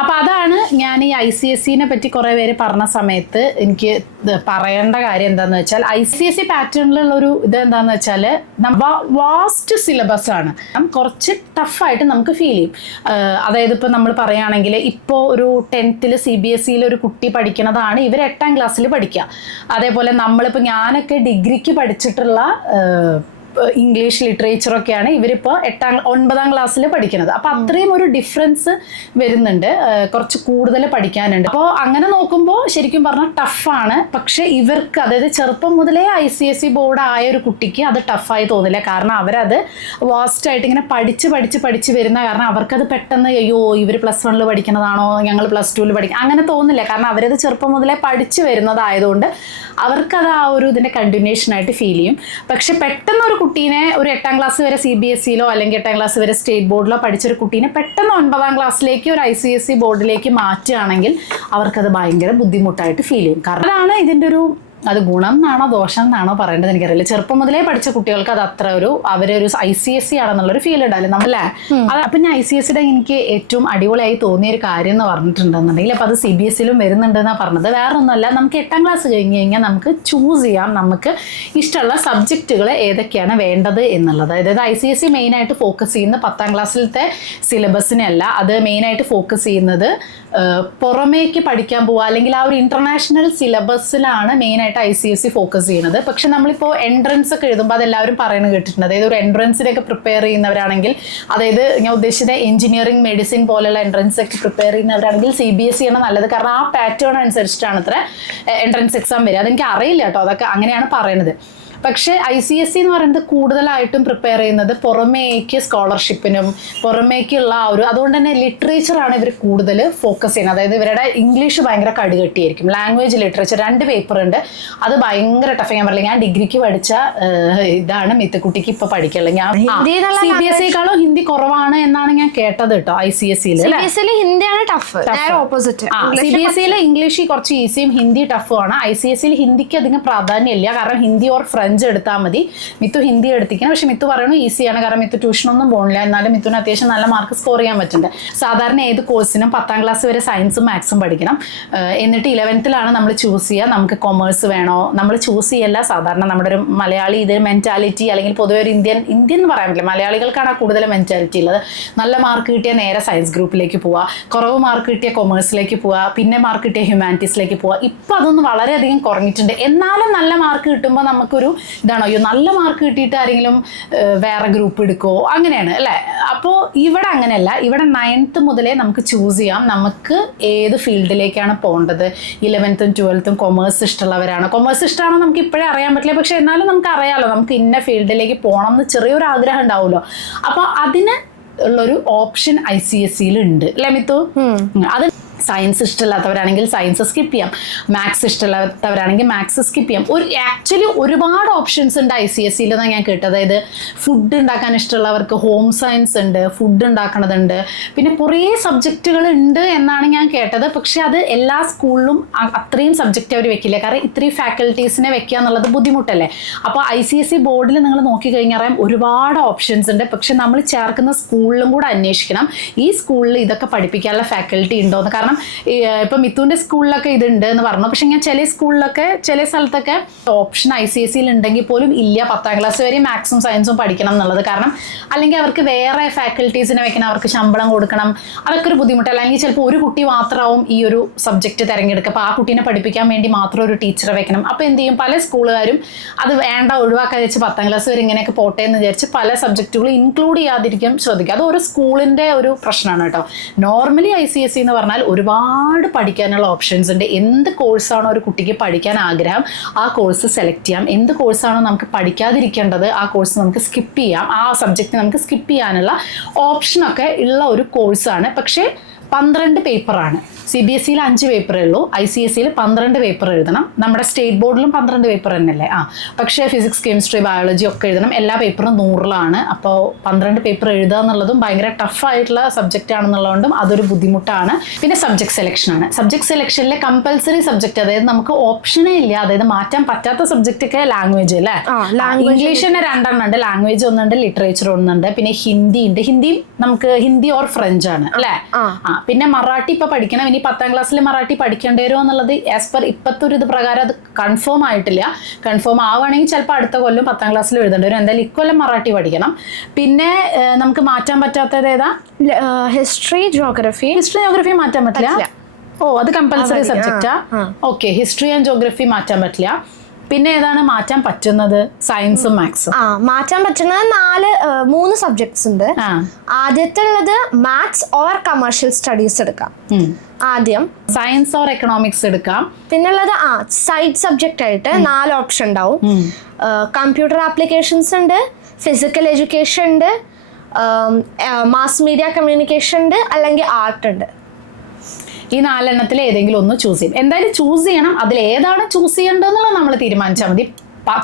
അപ്പോൾ അതാണ് ഞാൻ ഈ ICSE പറ്റി കുറേ പേര് പറഞ്ഞ സമയത്ത് എനിക്ക് പറയേണ്ട കാര്യം എന്താന്ന് വെച്ചാൽ ICSE പാറ്റേണിലുള്ള ഒരു ഇത് എന്താന്ന് വെച്ചാൽ വാസ്റ്റ് സിലബസ് ആണ്. കുറച്ച് ടഫായിട്ട് നമുക്ക് ഫീൽ ചെയ്യും. അതായത് ഇപ്പോൾ നമ്മൾ പറയുകയാണെങ്കിൽ ഇപ്പോൾ ഒരു 10th CBSE ഒരു കുട്ടി പഠിക്കുന്നതാണ് ഇവർ 8ാം ക്ലാസ്സിൽ പഠിക്കുക. അതേപോലെ നമ്മളിപ്പോൾ ഞാനൊക്കെ ഡിഗ്രിക്ക് പഠിച്ചിട്ടുള്ള ഇംഗ്ലീഷ് ലിറ്ററേച്ചറൊക്കെയാണ് ഇവരിപ്പോൾ 9ാം ക്ലാസ്സിൽ പഠിക്കുന്നത്. അപ്പോൾ അത്രയും ഒരു ഡിഫറൻസ് വരുന്നുണ്ട്, കുറച്ച് കൂടുതൽ പഠിക്കാനുണ്ട്. അപ്പോൾ അങ്ങനെ നോക്കുമ്പോൾ ശരിക്കും പറഞ്ഞാൽ ടഫാണ്. പക്ഷേ ഇവർക്ക്, അതായത് ചെറുപ്പം മുതലേ ICSE ബോർഡ് ആയ ഒരു കുട്ടിക്ക് അത് ടഫായി തോന്നില്ല. കാരണം അവരത് വാസ്റ്റായിട്ട് ഇങ്ങനെ പഠിച്ച് വരുന്ന കാരണം അവർക്കത് പെട്ടെന്ന് അയ്യോ ഇവർ +1 പഠിക്കുന്നതാണോ ഞങ്ങൾ +2 പഠിക്കണം അങ്ങനെ തോന്നില്ല. കാരണം അവരത് ചെറുപ്പം മുതലേ പഠിച്ചു വരുന്നതായതുകൊണ്ട് അവർക്കത് ആ ഒരു ഇതിൻ്റെ കണ്ടിന്യൂഷൻ ആയിട്ട് ഫീൽ ചെയ്യും. പക്ഷെ പെട്ടെന്ന് ഒരു കുട്ടീനെ ഒരു 8ാം ക്ലാസ് വരെ CBSEയിലോ അല്ലെങ്കിൽ 8ാം ക്ലാസ് വരെ സ്റ്റേറ്റ് ബോർഡിലോ പഠിച്ചൊരു കുട്ടീനെ പെട്ടെന്ന് 9ാം ക്ലാസ്സിലേക്ക് ഒരു ICSE ബോർഡിലേക്ക് മാറ്റുകയാണെങ്കിൽ അവർക്കത് ഭയങ്കര ബുദ്ധിമുട്ടായിട്ട് ഫീൽ ചെയ്യും. കാരണം അതാണ് ഇതിൻ്റെ ഒരു, അത് ഗുണം എന്നാണോ ദോഷം എന്നാണോ പറയേണ്ടത് എനിക്കറിയില്ല. ചെറുപ്പം മുതലേ പഠിച്ച കുട്ടികൾക്ക് അത് അത്ര ഒരു അവരൊരു ICSE ആണെന്നുള്ളൊരു ഫീൽ ഉണ്ടാവില്ല നമ്മളല്ലേ. അപ്പം ഞാൻ ICSEയുടെ എനിക്ക് ഏറ്റവും അടിപൊളിയായി തോന്നിയ ഒരു കാര്യം എന്ന് പറഞ്ഞിട്ടുണ്ടെന്നുണ്ടെങ്കിൽ അപ്പം അത് CBSEയിലും വരുന്നുണ്ടെന്നാണ് പറഞ്ഞത്. വേറെ ഒന്നുമല്ല, നമുക്ക് 8ാം ക്ലാസ് കഴിഞ്ഞ് കഴിഞ്ഞാൽ നമുക്ക് ചൂസ് ചെയ്യാം നമുക്ക് ഇഷ്ടമുള്ള സബ്ജക്റ്റുകൾ ഏതൊക്കെയാണ് വേണ്ടത് എന്നുള്ളത്. അതായത് ICSE മെയിനായിട്ട് ഫോക്കസ് ചെയ്യുന്ന 10ാം ക്ലാസ്സിലത്തെ സിലബസിനല്ല, അത് മെയിനായിട്ട് ഫോക്കസ് ചെയ്യുന്നത് പുറമേക്ക് പഠിക്കാൻ പോവുക അല്ലെങ്കിൽ ആ ഒരു ഇന്റർനാഷണൽ സിലബസിലാണ് മെയിനായിട്ട് ICSE ഫോക്കസ് ചെയ്യുന്നത്. പക്ഷെ നമ്മളിപ്പോൾ എൻട്രൻസ് ഒക്കെ എഴുതുമ്പോൾ അതെല്ലാവരും പറയുന്നത് കേട്ടിട്ടുണ്ട്. അതായത് ഒരു എൻട്രൻസിനൊക്കെ പ്രിപ്പയർ ചെയ്യുന്നവരാണെങ്കിൽ, അതായത് ഞാൻ ഉദ്ദേശിച്ചത് എഞ്ചിനീയറിംഗ് മെഡിസിൻ പോലെയുള്ള എൻട്രൻസ് ഒക്കെ പ്രിപ്പയർ ചെയ്യുന്നവരാണെങ്കിൽ CBSE ആണ് നല്ലത്. കാരണം ആ പാറ്റേൺ അനുസരിച്ചിട്ടാണ് അത്ര എൻട്രൻസ് എക്സാം വരിക. അതെനിക്ക് അറിയില്ല കേട്ടോ, അതൊക്കെ അങ്ങനെയാണ് പറയുന്നത്. പക്ഷേ ICSE എന്ന് പറയുന്നത് കൂടുതലായിട്ടും പ്രിപ്പയർ ചെയ്യുന്നത് പുറമേക്ക് സ്കോളർഷിപ്പിനും പുറമേക്കുള്ള ആ ഒരു, അതുകൊണ്ട് തന്നെ ലിറ്ററേച്ചറാണ് ഇവർ കൂടുതൽ ഫോക്കസ് ചെയ്യുന്നത്. അതായത് ഇവരുടെ ഇംഗ്ലീഷ് ഭയങ്കര കടുകട്ടിയായിരിക്കും. ലാംഗ്വേജ് ലിറ്ററേച്ചർ 2 പേപ്പർ ഉണ്ട്, അത് ഭയങ്കര ടഫ്. ഞാൻ പറയില്ല, ഞാൻ ഡിഗ്രിക്ക് പഠിച്ച ഇതാണ് മിത്തുക്കുട്ടിക്ക് ഇപ്പൊ പഠിക്കുള്ളത്. ഞാൻ CBSEക്കാളും ഹിന്ദി കുറവാണ് എന്നാണ് ഞാൻ കേട്ടത് കേട്ടോ. ICSEയിൽ ഹിന്ദിയാണ് ടഫ്, ഓപ്പോസിറ്റ്. CBSEയിൽ ഇംഗ്ലീഷ് കുറച്ച് ഈസിയും ഹിന്ദി ടഫുമാണ്. ICSEയിൽ ഹിന്ദിക്ക് അധികം പ്രാധാന്യമില്ല, കാരണം ഹിന്ദി ഓർ ഫ്രഞ്ച് എടുത്താൽ മതി. മിത്തു ഹിന്ദി എടുത്തിരിക്കണം. പക്ഷെ മിത്തു പറയണു ഈസിയാണ്, കാരണം മിത്തു ട്യൂഷനൊന്നും പോകണില്ല, എന്നാലും മിത്തുവിന് അത്യാവശ്യം നല്ല മാർക്ക് സ്കോർ ചെയ്യാൻ പറ്റുന്നുണ്ട്. സാധാരണ ഏത് കോഴ്സിനും 10ാം ക്ലാസ് വരെ സയൻസും മാത്സും പഠിക്കണം. എന്നിട്ട് 11th നമ്മൾ ചൂസ് ചെയ്യുക നമുക്ക് കൊമേഴ്സ് വേണോ. നമ്മൾ ചൂസ് ചെയ്യല്ല, സാധാരണ നമ്മുടെ ഒരു മലയാളി ഇത് മെൻറ്റാലിറ്റി, അല്ലെങ്കിൽ പൊതുവെ ഒരു ഇന്ത്യൻ എന്ന് പറയാൻ പറ്റില്ല, മലയാളികൾക്കാണ് കൂടുതൽ മെൻറ്റാലിറ്റി ഉള്ളത്. നല്ല മാർക്ക് കിട്ടിയ നേരെ സയൻസ് ഗ്രൂപ്പിലേക്ക് പോവുക, കുറവ് മാർക്ക് കിട്ടിയ കൊമേഴ്സിലേക്ക് പോവുക, പിന്നെ മാർക്ക് കിട്ടിയ ഹ്യൂമാനിറ്റീസിലേക്ക് പോവുക. ഇപ്പം അതൊന്നും വളരെയധികം കുറഞ്ഞിട്ടുണ്ട്. എന്നാലും നല്ല മാർക്ക് കിട്ടുമ്പോൾ നമുക്കൊരു ഇതാണോ, അയ്യോ നല്ല മാർക്ക് കിട്ടിയിട്ട് ആരെങ്കിലും വേറെ ഗ്രൂപ്പ് എടുക്കുമോ, അങ്ങനെയാണ് അല്ലേ. അപ്പോൾ ഇവിടെ അങ്ങനെയല്ല, ഇവിടെ 9th മുതലേ നമുക്ക് ചൂസ് ചെയ്യാം നമുക്ക് ഏത് ഫീൽഡിലേക്കാണ് പോകേണ്ടത്. 11th 12th commerce ഇഷ്ടമുള്ളവരാണ്. കൊമേഴ്സ് ഇഷ്ടമാണോ നമുക്ക് ഇപ്പോഴേ അറിയാൻ പറ്റില്ല, പക്ഷെ എന്നാലും നമുക്ക് അറിയാമല്ലോ നമുക്ക് ഇന്ന ഫീൽഡിലേക്ക് പോകണം എന്ന് ചെറിയൊരു ആഗ്രഹം ഉണ്ടാവുമല്ലോ. അപ്പോൾ അതിന് ഉള്ളൊരു ഓപ്ഷൻ ICSEയിൽ ഉണ്ട് അല്ലേ മിത്തു. അത് സയൻസ് ഇഷ്ടമില്ലാത്തവരാണെങ്കിൽ സയൻസ് സ്കിപ്പ് ചെയ്യാം, മാത്സ് ഇഷ്ടമില്ലാത്തവരാണെങ്കിൽ മാത്സ് സ്കിപ്പ് ചെയ്യാം. ആക്ച്വലി ഒരുപാട് ഓപ്ഷൻസ് ഉണ്ട് ICSEയിൽ എന്നാണ് ഞാൻ കേട്ടത്. അതായത് ഫുഡ് ഉണ്ടാക്കാൻ ഇഷ്ടമുള്ളവർക്ക് ഹോം സയൻസ് ഉണ്ട്, ഫുഡ് ഉണ്ടാക്കണതുണ്ട്, പിന്നെ കുറേ സബ്ജക്റ്റുകൾ ഉണ്ട് എന്നാണ് ഞാൻ കേട്ടത്. പക്ഷെ അത് എല്ലാ സ്കൂളിലും അത്രയും സബ്ജക്റ്റ് അവർ വെക്കില്ല, കാരണം ഇത്രയും ഫാക്കൽറ്റീസിനെ വെക്കുക എന്നുള്ളത് ബുദ്ധിമുട്ടല്ലേ. അപ്പോൾ ICSE ബോർഡിൽ നിങ്ങൾ നോക്കിക്കഴിഞ്ഞാൽ അറിയാം ഒരുപാട് ഓപ്ഷൻസ് ഉണ്ട്. പക്ഷെ നമ്മൾ ചേർക്കുന്ന സ്കൂളിലും കൂടെ അന്വേഷിക്കണം ഈ സ്കൂളിൽ ഇതൊക്കെ പഠിപ്പിക്കാനുള്ള ഫാക്കൽറ്റി ഉണ്ടോ എന്ന്. കാരണം ഇപ്പൊ മിത്തുവിന്റെ സ്കൂളിലൊക്കെ ഇതുണ്ട് എന്ന് പറഞ്ഞു, പക്ഷെ ഞാൻ ചില സ്കൂളിലൊക്കെ ചില സ്ഥലത്തൊക്കെ ഓപ്ഷൻ ICSEയിൽ ഉണ്ടെങ്കിൽ പോലും ഇല്ല 10ാം ക്ലാസ് വരെ മാത്സും സയൻസും പഠിക്കണം എന്നുള്ളത്. കാരണം അല്ലെങ്കിൽ അവർക്ക് വേറെ ഫാക്കൽറ്റീസിനെ വെക്കണം, അവർക്ക് ശമ്പളം കൊടുക്കണം, അതൊക്കെ ഒരു ബുദ്ധിമുട്ട്. അല്ലെങ്കിൽ ചിലപ്പോൾ ഒരു കുട്ടി മാത്രമാവും ഈ ഒരു സബ്ജക്റ്റ് തിരഞ്ഞെടുക്കുക, അപ്പോൾ ആ കുട്ടീനെ പഠിപ്പിക്കാൻ വേണ്ടി മാത്രം ഒരു ടീച്ചറെ വെക്കണം. അപ്പോൾ എന്ത് ചെയ്യും, പല സ്കൂളുകാരും അത് വേണ്ട ഒഴിവാക്കാൻ വെച്ച് 10ാം ക്ലാസ് വരെ ഇങ്ങനെയൊക്കെ പോട്ടെ എന്ന് വിചാരിച്ച് പല സബ്ജക്റ്റുകളും ഇൻക്ലൂഡ് ചെയ്യാതിരിക്കാൻ ശ്രദ്ധിക്കുക. അത് ഒരു സ്കൂളിന്റെ ഒരു പ്രശ്നമാണ് കേട്ടോ. നോർമലി ICSE എന്ന് പറഞ്ഞാൽ ഒരുപാട് പഠിക്കാനുള്ള ഓപ്ഷൻസ് ഉണ്ട്. എന്ത് കോഴ്സാണോ ഒരു കുട്ടിക്ക് പഠിക്കാൻ ആഗ്രഹം ആ കോഴ്സ് സെലക്ട് ചെയ്യാം. എന്ത് കോഴ്സാണോ നമുക്ക് പഠിക്കാതിരിക്കേണ്ടത് ആ കോഴ്സ് നമുക്ക് സ്കിപ്പ് ചെയ്യാം, ആ സബ്ജക്റ്റ് നമുക്ക് സ്കിപ്പ് ചെയ്യാനുള്ള ഓപ്ഷനൊക്കെ ഉള്ള ഒരു കോഴ്സാണ്. പക്ഷേ 12 പേപ്പറാണ്. CBSEയിൽ 5 പേപ്പറേ ഉള്ളൂ, ICSEയിൽ 12 പേപ്പർ എഴുതണം. നമ്മുടെ സ്റ്റേറ്റ് ബോർഡിലും 12 പേപ്പർ തന്നെയല്ലേ. പക്ഷേ ഫിസിക്സ് കെമിസ്ട്രി ബയോളജി ഒക്കെ എഴുതണം. എല്ലാ പേപ്പറും 100ലാണ്. അപ്പോൾ 12 പേപ്പർ എഴുതുക എന്നുള്ളതും ഭയങ്കര ടഫായിട്ടുള്ള സബ്ജക്റ്റ് ആണെന്നുള്ളതുകൊണ്ടും അതൊരു ബുദ്ധിമുട്ടാണ്. പിന്നെ സബ്ജക്ട് സെലക്ഷനാണ്. സബ്ജക്ട് സെലക്ഷനിലെ കമ്പൽസറി സബ്ജക്റ്റ്, അതായത് നമുക്ക് ഓപ്ഷനേ ഇല്ല, അതായത് മാറ്റാൻ പറ്റാത്ത സബ്ജക്റ്റ് ഒക്കെ ലാംഗ്വേജ് അല്ലേ. ഇംഗ്ലീഷ് തന്നെ 2 ഉണ്ട്, ലാംഗ്വേജ് ഒന്നുണ്ട്, ലിറ്ററേച്ചർ ഒന്നുണ്ട്, പിന്നെ ഹിന്ദി ഉണ്ട്. ഹിന്ദിയും നമുക്ക് ഹിന്ദി ഓർ ഫ്രഞ്ച് ആണ് അല്ലേ. പിന്നെ മറാഠി ഇപ്പൊ പഠിക്കണം. ഇനി 10ാം ക്ലാസ്സിൽ മറാഠി പഠിക്കേണ്ടി വരുമോ എന്നുള്ളത് ആസ് പെർ ഇപ്പോഴത്തെ ഒരു ഇത് പ്രകാരം അത് കൺഫേം ആയിട്ടില്ല. കൺഫേം ആവുകയാണെങ്കിൽ ചിലപ്പോൾ അടുത്ത കൊല്ലം 10ാം ക്ലാസ്സിൽ എഴുതേണ്ടി വരും. എന്തായാലും ഇക്കൊല്ലം മറാഠി പഠിക്കണം. പിന്നെ നമുക്ക് മാറ്റാൻ പറ്റാത്തത് ഏതാ, ഹിസ്റ്ററി ജോഗ്രഫി മാറ്റാൻ പറ്റില്ല. ഓ അത് കമ്പൽസറി സബ്ജക്റ്റാ. ഓക്കെ, ഹിസ്റ്ററി ആൻഡ് ജോഗ്രഫി മാറ്റാൻ പറ്റില്ല. പിന്നെ ഏതാണ് മാറ്റാൻ പറ്റുന്നത്? സയൻസും മാത്സും. മാറ്റാൻ പറ്റുന്നത് 3 സബ്ജക്ട്സ് ഉണ്ട്. ആദ്യത്തെ ഉള്ളത് മാത്സ് ഓർ കമേഴ്ഷ്യൽ സ്റ്റഡീസ് എടുക്കാം. ആദ്യം സയൻസ് ഓർ എക്കണോമിക്സ് എടുക്കാം. പിന്നുള്ളത് സൈഡ് സബ്ജക്റ്റ് ആയിട്ട് 4 ഓപ്ഷൻ ഉണ്ടാവും. കമ്പ്യൂട്ടർ ആപ്ലിക്കേഷൻസ് ഉണ്ട്, ഫിസിക്കൽ എഡ്യൂക്കേഷൻ ഉണ്ട്, മാസ് മീഡിയ കമ്മ്യൂണിക്കേഷൻ ഉണ്ട്, അല്ലെങ്കിൽ ആർട്ട് ഉണ്ട്. ഈ 4 എണ്ണത്തിൽ ഏതെങ്കിലും ഒന്ന് ചൂസ് ചെയ്യും. എന്തായാലും ചൂസ് ചെയ്യണം. അതിൽ ഏതാണ് ചൂസ് ചെയ്യേണ്ടതെന്നുള്ളത് നമ്മൾ തീരുമാനിച്ചാൽ മതി.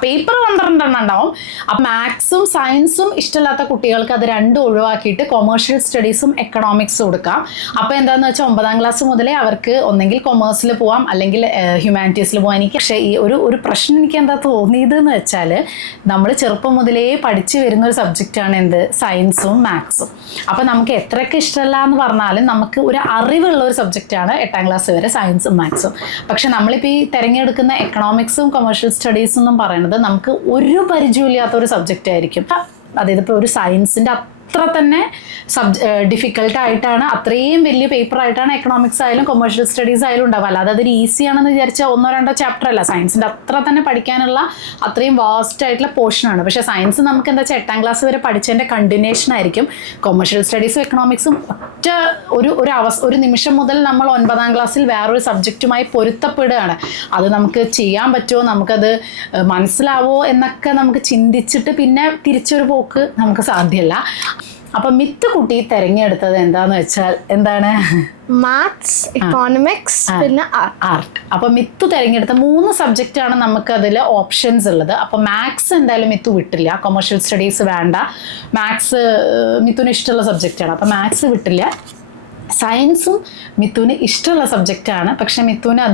പേപ്പർ 12 എണ്ണം ഉണ്ടാവും. അപ്പം മാത്സും സയൻസും ഇഷ്ടമില്ലാത്ത കുട്ടികൾക്ക് അത് 2 ഒഴിവാക്കിയിട്ട് കൊമേഴ്ഷ്യൽ സ്റ്റഡീസും എക്കണോമിക്സും കൊടുക്കാം. അപ്പോൾ എന്താണെന്ന് വെച്ചാൽ 9ാം ക്ലാസ് മുതലേ അവർക്ക് ഒന്നെങ്കിൽ കൊമേഴ്സിൽ പോവാം അല്ലെങ്കിൽ ഹ്യൂമാനിറ്റീസിൽ പോകാം. എനിക്ക് പക്ഷേ ഈ ഒരു പ്രശ്നം എനിക്ക് എന്താ തോന്നിയതെന്ന് വെച്ചാൽ നമ്മൾ ചെറുപ്പം മുതലേ പഠിച്ചു വരുന്ന ഒരു സബ്ജക്റ്റാണ് എന്ത്, സയൻസും മാത്സും. അപ്പോൾ നമുക്ക് എത്രയൊക്കെ ഇഷ്ടമല്ല എന്ന് പറഞ്ഞാലും നമുക്ക് ഒരു അറിവുള്ള ഒരു സബ്ജക്റ്റാണ് 8ാം ക്ലാസ് വരെ സയൻസും മാത്സും. പക്ഷെ നമ്മളിപ്പോൾ ഈ തിരഞ്ഞെടുക്കുന്ന എക്കണോമിക്സും കൊമേഴ്ഷ്യൽ സ്റ്റഡീസും എന്നും പറയുന്നത് നമുക്ക് ഒരു പരിചയമില്ലാത്ത ഒരു സബ്ജക്റ്റ് ആയിരിക്കും. അതായത് ഇപ്പോൾ ഒരു സയൻസിൻ്റെ അത്ര തന്നെ ഡിഫിക്കൽട്ടായിട്ടാണ്, അത്രയും വലിയ പേപ്പറായിട്ടാണ് എക്കണോമിക്സ് ആയാലും കൊമേഴ്ഷ്യൽ സ്റ്റഡീസ് ആയാലും ഉണ്ടാവുക. അല്ലാതെ അതൊരു ഈസിയാണെന്ന് വിചാരിച്ചാൽ 1-2 ചാപ്റ്റർ അല്ല. സയൻസിൻ്റെ അത്ര തന്നെ പഠിക്കാനുള്ള അത്രയും വാസ്റ്റ് ആയിട്ടുള്ള പോർഷനാണ്. പക്ഷേ സയൻസ് നമുക്ക് എന്താ വെച്ചാൽ 8ാം ക്ലാസ് വരെ പഠിച്ചതിൻ്റെ കണ്ടിന്യൂഷൻ ആയിരിക്കും. കൊമേഴ്ഷ്യൽ സ്റ്റഡീസും എക്കണോമിക്സും ഒറ്റ ഒരു നിമിഷം മുതൽ നമ്മൾ 9ാം ക്ലാസ്സിൽ വേറൊരു സബ്ജക്റ്റുമായി പൊരുത്തപ്പെടുകയാണ്. അത് നമുക്ക് ചെയ്യാൻ പറ്റുമോ, നമുക്കത് മനസ്സിലാവോ എന്നൊക്കെ നമുക്ക് ചിന്തിച്ചിട്ട് പിന്നെ തിരിച്ചൊരു പോക്ക് നമുക്ക് സാധ്യമല്ല. അപ്പം മിത്ത് കുട്ടി തിരഞ്ഞെടുത്തത് എന്താന്ന് വെച്ചാൽ എന്താണ്? മാത്സ്, എക്കണോമിക്സ്, പിന്നെ ആർട്ട്. അപ്പം മിത്തു തിരഞ്ഞെടുത്ത 3 സബ്ജക്റ്റാണ് നമുക്ക് അതിൽ ഓപ്ഷൻസ് ഉള്ളത്. അപ്പം മാത്സ് എന്തായാലും മിത്തു വിട്ടില്ല. കൊമേഴ്ഷ്യൽ സ്റ്റഡീസ് വേണ്ട, മാത്സ് മിത്തുവിന് ഇഷ്ടമുള്ള സബ്ജക്റ്റാണ്. അപ്പം മാത്സ് വിട്ടില്ല. സയൻസും മിത്തുവിന് ഇഷ്ടമുള്ള സബ്ജക്റ്റാണ്. പക്ഷെ മിത്തുവിന്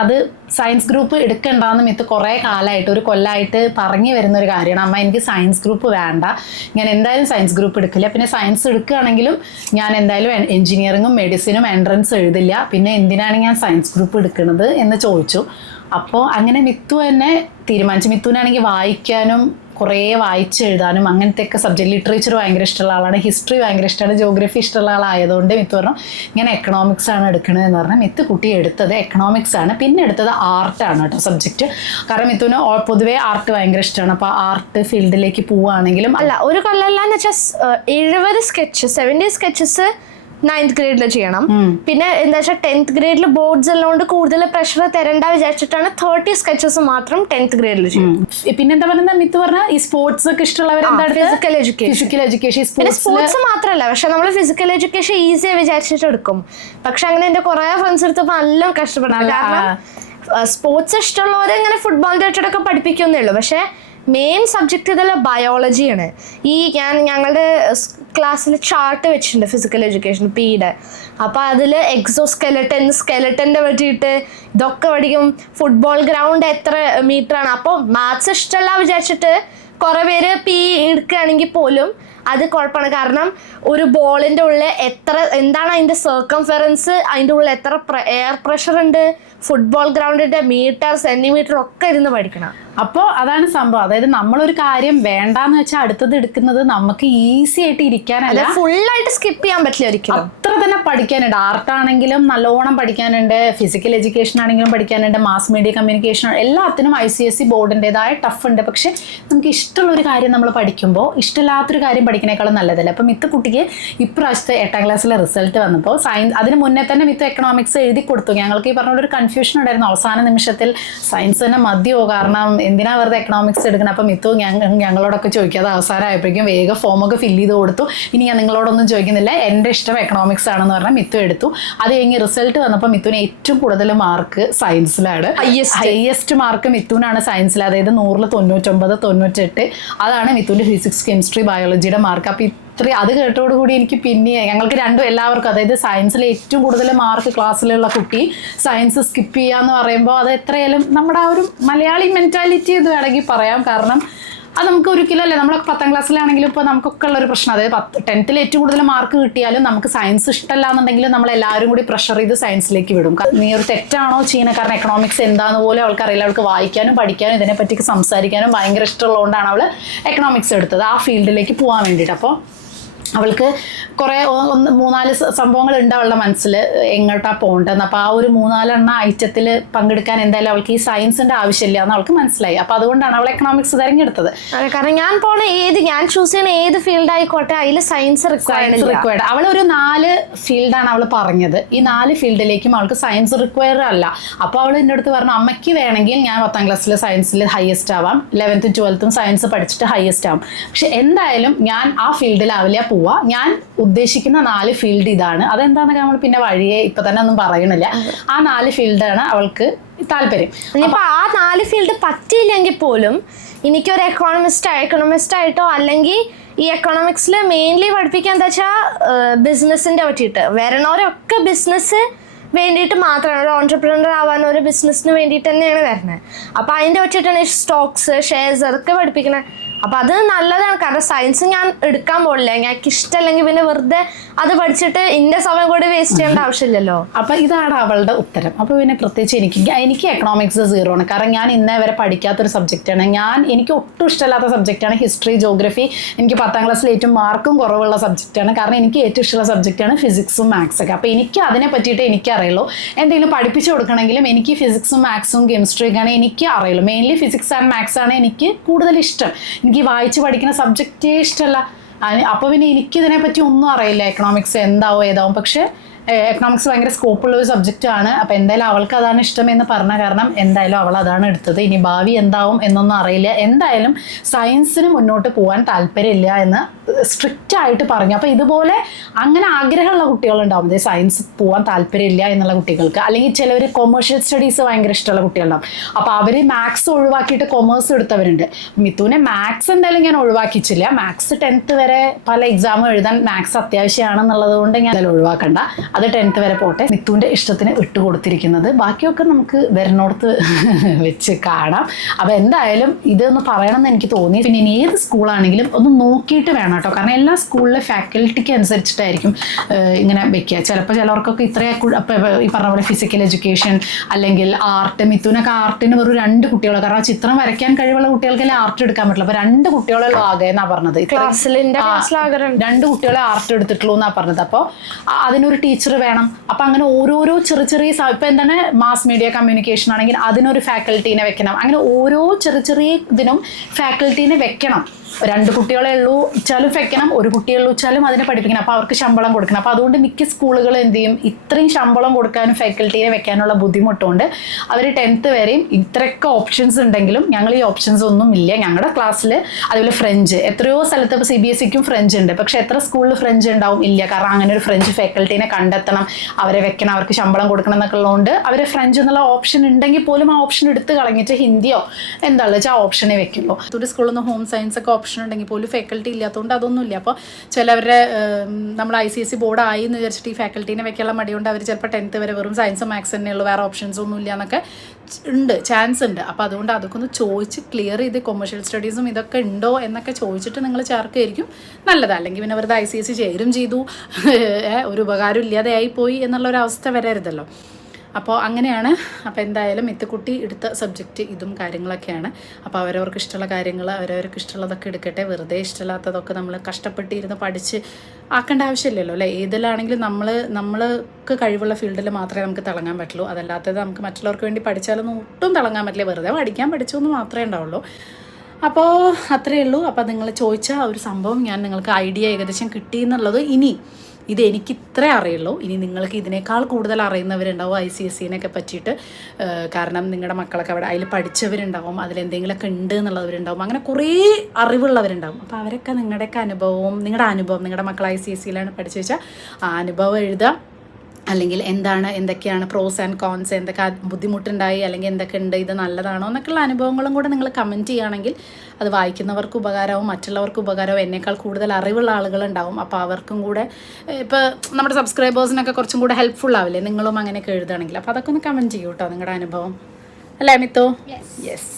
അത് സയൻസ് ഗ്രൂപ്പ് എടുക്കണ്ടെന്ന് മിത്ത് കുറേ കാലമായിട്ട്, ഒരു കൊല്ലമായിട്ട് പറഞ്ഞു വരുന്നൊരു കാര്യമാണ്. അമ്മ എനിക്ക് സയൻസ് ഗ്രൂപ്പ് വേണ്ട, ഞാൻ എന്തായാലും സയൻസ് ഗ്രൂപ്പ് എടുക്കില്ല. പിന്നെ സയൻസ് എടുക്കുകയാണെങ്കിലും ഞാൻ എന്തായാലും എഞ്ചിനീയറിങ്ങും മെഡിസിനും എൻട്രൻസ് എഴുതില്ല, പിന്നെ എന്തിനാണ് ഞാൻ സയൻസ് ഗ്രൂപ്പ് എടുക്കുന്നത് എന്ന് ചോദിച്ചു. അപ്പോൾ അങ്ങനെ മിത്തു തന്നെ തീരുമാനിച്ചു. മിത്തുവിനാണെങ്കിൽ വായിക്കാനും കുറേ വായിച്ചെഴുതാനും അങ്ങനത്തെയൊക്കെ സബ്ജക്റ്റ്, ലിറ്ററേച്ചർ ഭയങ്കര ഇഷ്ടമുള്ള ആളാണ്, ഹിസ്റ്ററി ഭയങ്കര ഇഷ്ടമാണ്, ജോഗ്രഫി ഇഷ്ടമുള്ള ആളായതുകൊണ്ട് മിത്ത് പറഞ്ഞു ഞാൻ എക്കണോമിക്സ് ആണ് എടുക്കണത് എന്ന് പറഞ്ഞാൽ മിത്ത് കുട്ടി എടുത്തത് എക്കണോമിക്സ് ആണ്. പിന്നെ എടുത്തത് ആർട്ടാണ് കേട്ടോ സബ്ജക്റ്റ്. കാരണം മിത്തുവിന് പൊതുവേ ആർട്ട് ഭയങ്കര ഇഷ്ടമാണ്. അപ്പോൾ ആർട്ട് ഫീൽഡിലേക്ക് പോവുകയാണെങ്കിലും ഒരു കൊല്ലമല്ലാന്ന് വെച്ചാൽ 70 സ്കെച്ചസ് 9th ഗ്രേഡിൽ ചെയ്യണം. പിന്നെ എന്താ വെച്ചാൽ 10th ഗ്രേഡിൽ ബോർഡ്സ് എല്ലാം കൂടുതൽ പ്രഷർ തരണ്ട വിചാരിച്ചിട്ടാണ് 30 സ്കെച്ചസ് മാത്രം 10th ഗ്രേഡിൽ ചെയ്യും. പിന്നെന്താ പറയുക മിത്ത് പറഞ്ഞാൽ ഈ സ്പോർട്സ് ഒക്കെ ഇഷ്ടമുള്ളവർ ഫിസിക്കൽ എഡ്യൂക്കേഷൻ. സ്പോർട്സ് മാത്രമല്ല, പക്ഷെ നമ്മൾ ഫിസിക്കൽ എഡ്യൂക്കേഷൻ ഈസിയായി വിചാരിച്ചിട്ട് എടുക്കും. പക്ഷെ അങ്ങനെ എന്റെ കുറെ ഫ്രണ്ട്സ് എടുത്തപ്പോൾ നല്ല കഷ്ടപ്പെടാം. കാരണം സ്പോർട്സ് ഇഷ്ടമുള്ളവർ ഇങ്ങനെ ഫുട്ബോളിന്റെ ഒക്കെ പഠിപ്പിക്കുന്നേ ഉള്ളൂ. പക്ഷെ മെയിൻ സബ്ജക്റ്റ് ഇതിൽ ബയോളജിയാണ്. ഞങ്ങളുടെ ക്ലാസ്സിൽ ചാർട്ട് വെച്ചിട്ടുണ്ട് ഫിസിക്കൽ എഡ്യൂക്കേഷൻ പിയുടെ. അപ്പോൾ അതിൽ സ്കെലറ്റൻ്റെ പറ്റിയിട്ട് ഇതൊക്കെ പഠിക്കും. ഫുട്ബോൾ ഗ്രൗണ്ട് എത്ര മീറ്ററാണ്. അപ്പോൾ മാത്സ് ഇഷ്ടമല്ല വിചാരിച്ചിട്ട് കുറേ പേര് പി എടുക്കുകയാണെങ്കിൽ പോലും അത് കുഴപ്പമാണ്. കാരണം ഒരു ബോളിൻ്റെ ഉള്ളിൽ എന്താണ് അതിൻ്റെ സർക്കംഫറൻസ്, അതിൻ്റെ ഉള്ളിൽ എത്ര എയർ പ്രഷർ ഉണ്ട്, ഫുട്ബോൾ ഗ്രൗണ്ടിൻ്റെ മീറ്റർ സെന്റിമീറ്റർ ഒക്കെ ഇരുന്ന് പഠിക്കണം. അപ്പോൾ അതാണ് സംഭവം. അതായത് നമ്മളൊരു കാര്യം വേണ്ടാന്ന് വെച്ചാൽ അടുത്തത് എടുക്കുന്നത് നമുക്ക് ഈസി ആയിട്ട് ഇരിക്കാനല്ല, ഫുള്ളായിട്ട് സ്കിപ്പ് ചെയ്യാൻ പറ്റില്ല ഒരിക്കലും. അത്ര തന്നെ പഠിക്കാനുണ്ട്. ആർട്ടാണെങ്കിലും നല്ലോണം പഠിക്കാനുണ്ട്, ഫിസിക്കൽ എഡ്യൂക്കേഷൻ ആണെങ്കിലും പഠിക്കാനുണ്ട്, മാസ് മീഡിയ കമ്മ്യൂണിക്കേഷൻ, എല്ലാത്തിനും ICSE ബോർഡിൻ്റെതായ ടഫ് ഉണ്ട്. പക്ഷെ നമുക്ക് ഇഷ്ടമുള്ളൊരു കാര്യം നമ്മൾ പഠിക്കുമ്പോൾ ഇഷ്ടമില്ലാത്തൊരു കാര്യം പഠിക്കുന്നേക്കാളും നല്ലതല്ല. അപ്പം മിത്ത് കുട്ടിക്ക് ഇപ്രാവശ്യത്തെ 8ാം ക്ലാസ്സിലെ റിസൾട്ട് വന്നപ്പോൾ അതിന് മുന്നേ തന്നെ മിത്ത് എക്കണോമിക്സ് എഴുതി കൊടുത്തു. ഞങ്ങൾക്ക് ഈ പറഞ്ഞൊരു കൺഫ്യൂഷൻ ഉണ്ടായിരുന്നു. അവസാന നിമിഷത്തിൽ സയൻസ് തന്നെ മതിയോ, കാരണം എന്തിനാ വെറുതെ എക്കണോമിക്സ് എടുക്കണം. അപ്പം മിത്തു ഞങ്ങളോടൊക്കെ ചോദിക്കാതെ അവസാനമായപ്പോഴേക്കും വേഗം ഫോമൊക്കെ ഫില്ല് ചെയ്ത് കൊടുത്തു. ഇനി ഞാൻ നിങ്ങളോടൊന്നും ചോദിക്കുന്നില്ല, എൻ്റെ ഇഷ്ടം എക്കണോമിക്സ് ആണെന്ന് പറഞ്ഞാൽ മിത്തു എടുത്തു. അത് കഴിഞ്ഞ് റിസൾട്ട് വന്നപ്പോൾ മിത്തുവിന് ഏറ്റവും കൂടുതൽ മാർക്ക് സയൻസിലാണ്. ഹയസ്റ്റ് മാർക്ക് മിത്തുവിനാണ് സയൻസിൽ. അതായത് 100-ൽ 99, 98 അതാണ് മിത്തുവിൻ്റെ ഫിസിക്സ്, കെമിസ്ട്രി, ബയോളജിയുടെ മാർക്ക്. അപ്പോൾ അത് കേട്ടോടുകൂടി എനിക്ക് പിന്നെ ഞങ്ങൾക്ക് എല്ലാവർക്കും, അതായത് സയൻസിൽ ഏറ്റവും കൂടുതൽ മാർക്ക് ക്ലാസ്സിലുള്ള കുട്ടി സയൻസ് സ്കിപ്പ് ചെയ്യാന്ന് പറയുമ്പോൾ അത് എത്രയായാലും നമ്മുടെ ആ ഒരു മലയാളി മെൻറ്റാലിറ്റി ഇത് വേണമെങ്കിൽ പറയാം. കാരണം അത് നമുക്ക് ഒരിക്കലും അല്ലേ, നമ്മൾ 10ാം ക്ലാസ്സിലാണെങ്കിലും ഇപ്പോൾ നമുക്കൊക്കെ ഉള്ളൊരു പ്രശ്നം. അതായത് 10th ഏറ്റവും കൂടുതൽ മാർക്ക് കിട്ടിയാലും നമുക്ക് സയൻസ് ഇഷ്ടമല്ല എന്നുണ്ടെങ്കിലും നമ്മളെല്ലാവരും കൂടി പ്രഷർ ചെയ്ത് സയൻസിലേക്ക് വിടും. നീ ഒരു തെറ്റാണോ ചെയ്യുന്നത്, കാരണം എക്കണോമിക്സ് എന്താണെന്ന് പോലും അവൾക്കറിയില്ല. അവൾക്ക് വായിക്കാനും പഠിക്കാനും ഇതിനെപ്പറ്റി സംസാരിക്കാനും ഭയങ്കര ഇഷ്ടമുള്ളതുകൊണ്ടാണ് അവൾ എക്കണോമിക്സ് എടുത്തത്, ആ ഫീൽഡിലേക്ക് പോകാൻ വേണ്ടിയിട്ട്. അപ്പോൾ അവൾക്ക് കുറേ 3-4 സംഭവങ്ങൾ ഉണ്ട് അവളുടെ മനസ്സിൽ എങ്ങോട്ടാണ് പോകേണ്ടതെന്ന്. അപ്പോൾ ആ ഒരു 4 ഐറ്റത്തിൽ പങ്കെടുക്കാൻ എന്തായാലും അവൾക്ക് ഈ സയൻസിൻ്റെ ആവശ്യമില്ല എന്ന് അവൾക്ക് മനസ്സിലായി. അപ്പോൾ അതുകൊണ്ടാണ് അവൾ എക്കണോമിക്സ് തിരഞ്ഞെടുത്തത്. കാരണം ഞാൻ ചൂസ് ചെയ്യുന്ന ഏത് ഫീൽഡ് ആയിക്കോട്ടെ അതിൽ സയൻസ് റിക്വയർഡ്. അവൾ ഒരു 4 ഫീൽഡാണ് അവൾ പറഞ്ഞത്. ഈ 4 ഫീൽഡിലേക്കും അവൾക്ക് സയൻസ് റിക്വയർഡ് അല്ല. അപ്പോൾ അവൾ എൻ്റെ അടുത്ത് പറഞ്ഞു, അമ്മയ്ക്ക് വേണമെങ്കിൽ ഞാൻ 10ാം ക്ലാസ്സിൽ സയൻസിൽ ഹയസ്റ്റ് ആവാം, 11th 12th സയൻസ് പഠിച്ചിട്ട് ഹയസ്റ്റ് ആവും, പക്ഷെ എന്തായാലും ഞാൻ ആ ഫീൽഡിലാവില്ല പോവുക, ഞാൻ ഉദ്ദേശിക്കുന്ന 4 ഫീൽഡ് ഇതാണ്. അതെന്താണെന്നൊക്കെ നമ്മൾ പിന്നെ വഴിയെ ഇപ്പൊ തന്നെ ഒന്നും പറയണില്ല. ആ 4 ഫീൽഡാണ് അവൾക്ക് താല്പര്യം. ഇനിയിപ്പോൾ ആ 4 ഫീൽഡ് പറ്റിയില്ലെങ്കിൽ പോലും എനിക്കൊരു എക്കണോമിസ്റ്റ് ആയിട്ടോ അല്ലെങ്കിൽ ഈ എക്കണോമിക്സിൽ മെയിൻലി പഠിപ്പിക്കാൻ എന്താ വെച്ചാൽ ബിസിനസ്സിൻ്റെ പറ്റിയിട്ട് വരണവരൊക്കെ ബിസിനസ് വേണ്ടിയിട്ട് മാത്രമാണ്, ഒരു ഓൺട്രപ്രണർ ആവാൻ ഒരു ബിസിനസ്സിന് വേണ്ടിയിട്ട് തന്നെയാണ് വരുന്നത്. അപ്പോൾ അതിൻ്റെ പറ്റിയിട്ടാണ് സ്റ്റോക്സ്, ഷെയർസ് അതൊക്കെ പഠിപ്പിക്കണത്. അപ്പം അത് നല്ലതാണ്. കാരണം സയൻസ് ഞാൻ എടുക്കാൻ പോകില്ല, ഞങ്ങൾക്ക് ഇഷ്ടമല്ലെങ്കിൽ പിന്നെ വെറുതെ അത് പഠിച്ചിട്ട് ഇന്ന സമയം കൂടി വേസ്റ്റ് ചെയ്യേണ്ട ആവശ്യമില്ലല്ലോ. അപ്പം ഇതാണ് അവളുടെ ഉത്തരം. അപ്പോൾ പിന്നെ പ്രത്യേകിച്ച് എനിക്ക് എക്കണോമിക്സ് 0 ആണ്. കാരണം ഞാൻ ഇന്നേ വരെ പഠിക്കാത്തൊരു സബ്ജക്റ്റാണ്. എനിക്ക് ഒട്ടും ഇഷ്ടമില്ലാത്ത സബ്ജക്റ്റാണ് ഹിസ്റ്ററി, ജോഗ്രഫി. എനിക്ക് 10ാം ക്ലാസ്സിൽ ഏറ്റവും മാർക്കും കുറവുള്ള സബ്ജക്റ്റാണ്. കാരണം എനിക്ക് ഏറ്റവും ഇഷ്ടമുള്ള സബ്ജക്റ്റാണ് ഫിസിക്സും മാത്സൊക്കെ. അപ്പോൾ എനിക്ക് അതിനെ പറ്റിയിട്ട് എനിക്കറിയുള്ളൂ. എന്തെങ്കിലും പഠിപ്പിച്ചു കൊടുക്കണമെങ്കിലും എനിക്ക് ഫിസിക്സും മാത്സും കെമിസ്ട്രിയൊക്കെയാണ് എനിക്ക് അറിയുള്ളൂ. മെയിൻലി ഫിസിക്സ് ആൻഡ് മാത്സ് ആണ് എനിക്ക് കൂടുതൽ ഇഷ്ടം. എനിക്ക് വായിച്ച് പഠിക്കുന്ന സബ്ജക്റ്റേ ഇഷ്ടമല്ല. അപ്പോൾ പിന്നെ എനിക്കിതിനെപ്പറ്റി ഒന്നും അറിയില്ല, എക്കണോമിക്സ് എന്താവോ ഏതാവും. പക്ഷേ എക്കണോമിക്സ് ഭയങ്കര സ്കോപ്പുള്ള ഒരു സബ്ജക്റ്റാണ്. അപ്പോൾ എന്തായാലും അവൾക്ക് അതാണ് ഇഷ്ടമെന്ന് പറഞ്ഞ കാരണം എന്തായാലും അവൾ അതാണ് എടുത്തത്. ഇനി ഭാവി എന്താവും എന്നൊന്നും അറിയില്ല. എന്തായാലും സയൻസിന് മുന്നോട്ട് പോകാൻ താല്പര്യമില്ല എന്ന് സ്ട്രിക്റ്റ് ആയിട്ട് പറഞ്ഞു. അപ്പോൾ ഇതുപോലെ അങ്ങനെ ആഗ്രഹമുള്ള കുട്ടികളുണ്ടാവും, സയൻസ് പോകാൻ താല്പര്യമില്ല എന്നുള്ള കുട്ടികൾക്ക്. അല്ലെങ്കിൽ ചിലവർ കൊമേഴ്ഷ്യൽ സ്റ്റഡീസ് ഭയങ്കര ഇഷ്ടമുള്ള കുട്ടികളുണ്ടാവും. അപ്പോൾ അവർ മാത്സ് ഒഴിവാക്കിയിട്ട് കൊമേഴ്സ് എടുത്തവരുണ്ട്. മിത്തുവിനെ മാത്സ് എന്തായാലും ഞാൻ ഒഴിവാക്കിച്ചില്ല. മാത്സ് 10th വരെ പല എക്സാമും എഴുതാൻ മാത്സ് അത്യാവശ്യമാണെന്നുള്ളത് കൊണ്ട് ഞാൻ അതിൽ ഒഴിവാക്കണ്ട. അത് 10th വരെ പോട്ടെ. മിത്തുവിൻ്റെ ഇഷ്ടത്തിന് ഇട്ടുകൊടുത്തിരിക്കുന്നത്. ബാക്കിയൊക്കെ നമുക്ക് വരുന്നോടത്ത് വെച്ച് കാണാം. അപ്പോൾ എന്തായാലും ഇതൊന്ന് പറയണമെന്ന് എനിക്ക് തോന്നി. പിന്നെ ഇനി ഏത് സ്കൂളാണെങ്കിലും ഒന്ന് നോക്കിയിട്ട് വേണം കേട്ടോ. കാരണം എല്ലാ സ്കൂളിലെ ഫാക്കൽറ്റിക്ക് അനുസരിച്ചിട്ടായിരിക്കും ഇങ്ങനെ വെക്കുക. ചിലപ്പോൾ ചിലവർക്കൊക്കെ ഈ പറഞ്ഞ പോലെ ഫിസിക്കൽ എഡ്യൂക്കേഷൻ അല്ലെങ്കിൽ ആർട്ട്. മിത്തുവിനൊക്കെ ആർട്ടിന് വെറും 2 കുട്ടികൾ. കാരണം ചിത്രം വരയ്ക്കാൻ കഴിവുള്ള കുട്ടികൾക്കല്ലേ ആർട്ട് എടുക്കാൻ പറ്റില്ല. അപ്പോൾ 2 കുട്ടികളെ ആകെ എന്നാ പറഞ്ഞത്. 2 കുട്ടികളെ ആർട്ട് എടുത്തിട്ടുള്ളൂ എന്നാ പറഞ്ഞത്. അപ്പോൾ അതിനൊരു ടീച്ചർ വേണം. അപ്പം അങ്ങനെ ഓരോരോ ചെറിയ ഇപ്പം എന്താണ് മാസ് മീഡിയ കമ്മ്യൂണിക്കേഷൻ ആണെങ്കിൽ അതിനൊരു ഫാക്കൽറ്റീനെ വെക്കണം. അങ്ങനെ ഓരോ ചെറിയ ഇതിനും ഫാക്കൽറ്റീനെ വെക്കണം. 2 കുട്ടികളെ ഉള്ളൂ വെച്ചാലും വെക്കണം, 1 കുട്ടിയുള്ളൂ വെച്ചാലും അതിനെ പഠിപ്പിക്കണം. അപ്പോൾ അവർക്ക് ശമ്പളം കൊടുക്കണം. അപ്പോൾ അതുകൊണ്ട് മിക്ക സ്കൂളുകൾ എന്ത് ചെയ്യും, ഇത്രയും ശമ്പളം കൊടുക്കാനും ഫാക്കൽറ്റീനെ വെക്കാനുള്ള ബുദ്ധിമുട്ടുണ്ട്. അവർ 10th വരെയും ഇത്രയൊക്കെ ഓപ്ഷൻസ് ഉണ്ടെങ്കിലും ഞങ്ങൾ ഈ ഓപ്ഷൻസ് ഒന്നും ഇല്ല. ഞങ്ങളുടെ ക്ലാസ്സിൽ അതുപോലെ ഫ്രഞ്ച് എത്രയോ സ്ഥലത്ത് ഇപ്പോൾ CBSEക്കും ഫ്രഞ്ച് ഉണ്ട്. പക്ഷേ എത്ര സ്കൂളിൽ ഫ്രഞ്ച് ഉണ്ടാവും? ഇല്ല. കാരണം അങ്ങനെ ഒരു ഫ്രഞ്ച് ഫാക്കൽറ്റീനെ കണ്ടെത്തണം, അവരെ വെക്കണം, അവർക്ക് ശമ്പളം കൊടുക്കണം എന്നൊക്കെ ഉള്ളതുകൊണ്ട് അവർ ഫ്രഞ്ച് എന്നുള്ള ഓപ്ഷൻ ഉണ്ടെങ്കിൽ പോലും ആ ഓപ്ഷൻ എടുത്ത് കളഞ്ഞിട്ട് ഹിന്ദിയോ എന്താണെന്ന് വെച്ചാൽ ആ ഓപ്ഷനെ വെക്കുള്ളൂ. ഒരു സ്കൂളിൽ നിന്ന് ഹോം സയൻസ് ഒക്കെ ഓപ്ഷൻ ഉണ്ടെങ്കിൽ പോലും ഫാക്കൽറ്റി ഇല്ലാത്തതുകൊണ്ട് അതൊന്നുമില്ല. അപ്പോൾ ചിലവരുടെ നമ്മൾ ICSE ബോർഡ് ആയി എന്ന് വിചാരിച്ചിട്ട് ഈ ഫാക്കൽറ്റീനെ വെക്കാനുള്ള മടിയുണ്ട്. അവർ ചിലപ്പോൾ 10th വരെ വെറും സയൻസും മാത്സ് തന്നെയുള്ളൂ, വേറെ ഓപ്ഷൻസ് ഒന്നും ഇല്ല എന്നൊക്കെ ഉണ്ട്, ചാൻസ് ഉണ്ട്. അപ്പോൾ അതുകൊണ്ട് അതൊക്കെ ഒന്ന് ചോദിച്ച് ക്ലിയർ ചെയ്ത് കൊമേഴ്ഷ്യൽ സ്റ്റഡീസും ഇതൊക്കെ ഉണ്ടോ എന്നൊക്കെ ചോദിച്ചിട്ട് നിങ്ങൾ ചേർക്കുകയായിരിക്കും നല്ലത്. അല്ലെങ്കിൽ പിന്നെ വെറുതെ ICSE ചേരും ചെയ്തു ഒരു ഉപകാരം ഇല്ലാതെ ആയിപ്പോയി എന്നുള്ളൊരവസ്ഥ വരരുതല്ലോ. അപ്പോൾ അങ്ങനെയാണ്. അപ്പോൾ എന്തായാലും മിത്തുക്കുട്ടി എടുത്ത സബ്ജക്റ്റ് ഇതും കാര്യങ്ങളൊക്കെയാണ്. അപ്പോൾ അവരവർക്ക് ഇഷ്ടമുള്ള കാര്യങ്ങൾ അവരവർക്ക് ഇഷ്ടമുള്ളതൊക്കെ എടുക്കട്ടെ. വെറുതെ ഇഷ്ടമില്ലാത്തതൊക്കെ നമ്മൾ കഷ്ടപ്പെട്ടിരുന്ന് പഠിച്ച് ആക്കേണ്ട ആവശ്യമില്ലല്ലോ അല്ലേ. ഏതിലാണെങ്കിലും നമ്മൾക്ക് കഴിവുള്ള ഫീൽഡിൽ മാത്രമേ നമുക്ക് തിളങ്ങാൻ പറ്റുള്ളൂ. അതല്ലാത്തത് നമുക്ക് മറ്റുള്ളവർക്ക് വേണ്ടി പഠിച്ചാലൊന്നും ഒട്ടും തിളങ്ങാൻ പറ്റില്ല. വെറുതെ പഠിച്ചു എന്ന് മാത്രമേ ഉണ്ടാവുള്ളൂ. അപ്പോൾ അത്രയേ ഉള്ളൂ. അപ്പോൾ നിങ്ങൾ ചോദിച്ച ഒരു സംഭവം ഞാൻ നിങ്ങൾക്ക് ഐഡിയ ഏകദേശം കിട്ടി എന്നുള്ളത്. ഇനി ഇത് എനിക്ക് ഇത്രേ അറിയുള്ളൂ. ഇനി നിങ്ങൾക്ക് ഇതിനേക്കാൾ കൂടുതൽ അറിയുന്നവരുണ്ടാവും ICSEനൊക്കെ പറ്റിയിട്ട്. കാരണം നിങ്ങളുടെ മക്കളൊക്കെ അവിടെ അതിൽ പഠിച്ചവരുണ്ടാവും, അതിലെന്തെങ്കിലുമൊക്കെ ഉണ്ട് എന്നുള്ളവരുണ്ടാവും, അങ്ങനെ കുറേ അറിവുള്ളവരുണ്ടാവും. അപ്പോൾ അവരൊക്കെ നിങ്ങളുടെ അനുഭവം നിങ്ങളുടെ മക്കൾ ICSEയിലാണ് പഠിച്ചു വെച്ചാൽ ആ അനുഭവം എഴുതുക. അല്ലെങ്കിൽ എന്തൊക്കെയാണ് പ്രോസ് ആൻഡ് കോൺസ്, എന്തൊക്കെ ബുദ്ധിമുട്ടുണ്ടായി അല്ലെങ്കിൽ എന്തൊക്കെ ഉണ്ട്, ഇത് നല്ലതാണോ എന്നൊക്കെയുള്ള അനുഭവങ്ങളും കൂടെ നിങ്ങൾ കമൻറ്റ് ചെയ്യുകയാണെങ്കിൽ അത് വായിക്കുന്നവർക്ക് ഉപകാരവും മറ്റുള്ളവർക്ക് ഉപകാരവും. എന്നേക്കാൾ കൂടുതൽ അറിവുള്ള ആളുകളുണ്ടാവും. അപ്പോൾ അവർക്കും കൂടെ ഇപ്പോൾ നമ്മുടെ സബ്സ്ക്രൈബേഴ്സിനൊക്കെ കുറച്ചും കൂടെ ഹെൽപ്ഫുൾ ആവില്ലേ നിങ്ങളും അങ്ങനെയൊക്കെ എഴുതുകയാണെങ്കിൽ. അപ്പോൾ അതൊക്കെ ഒന്ന് കമൻറ്റ് ചെയ്യൂ കേട്ടോ, നിങ്ങളുടെ അനുഭവം അല്ലേ മിത്തു? യെസ്.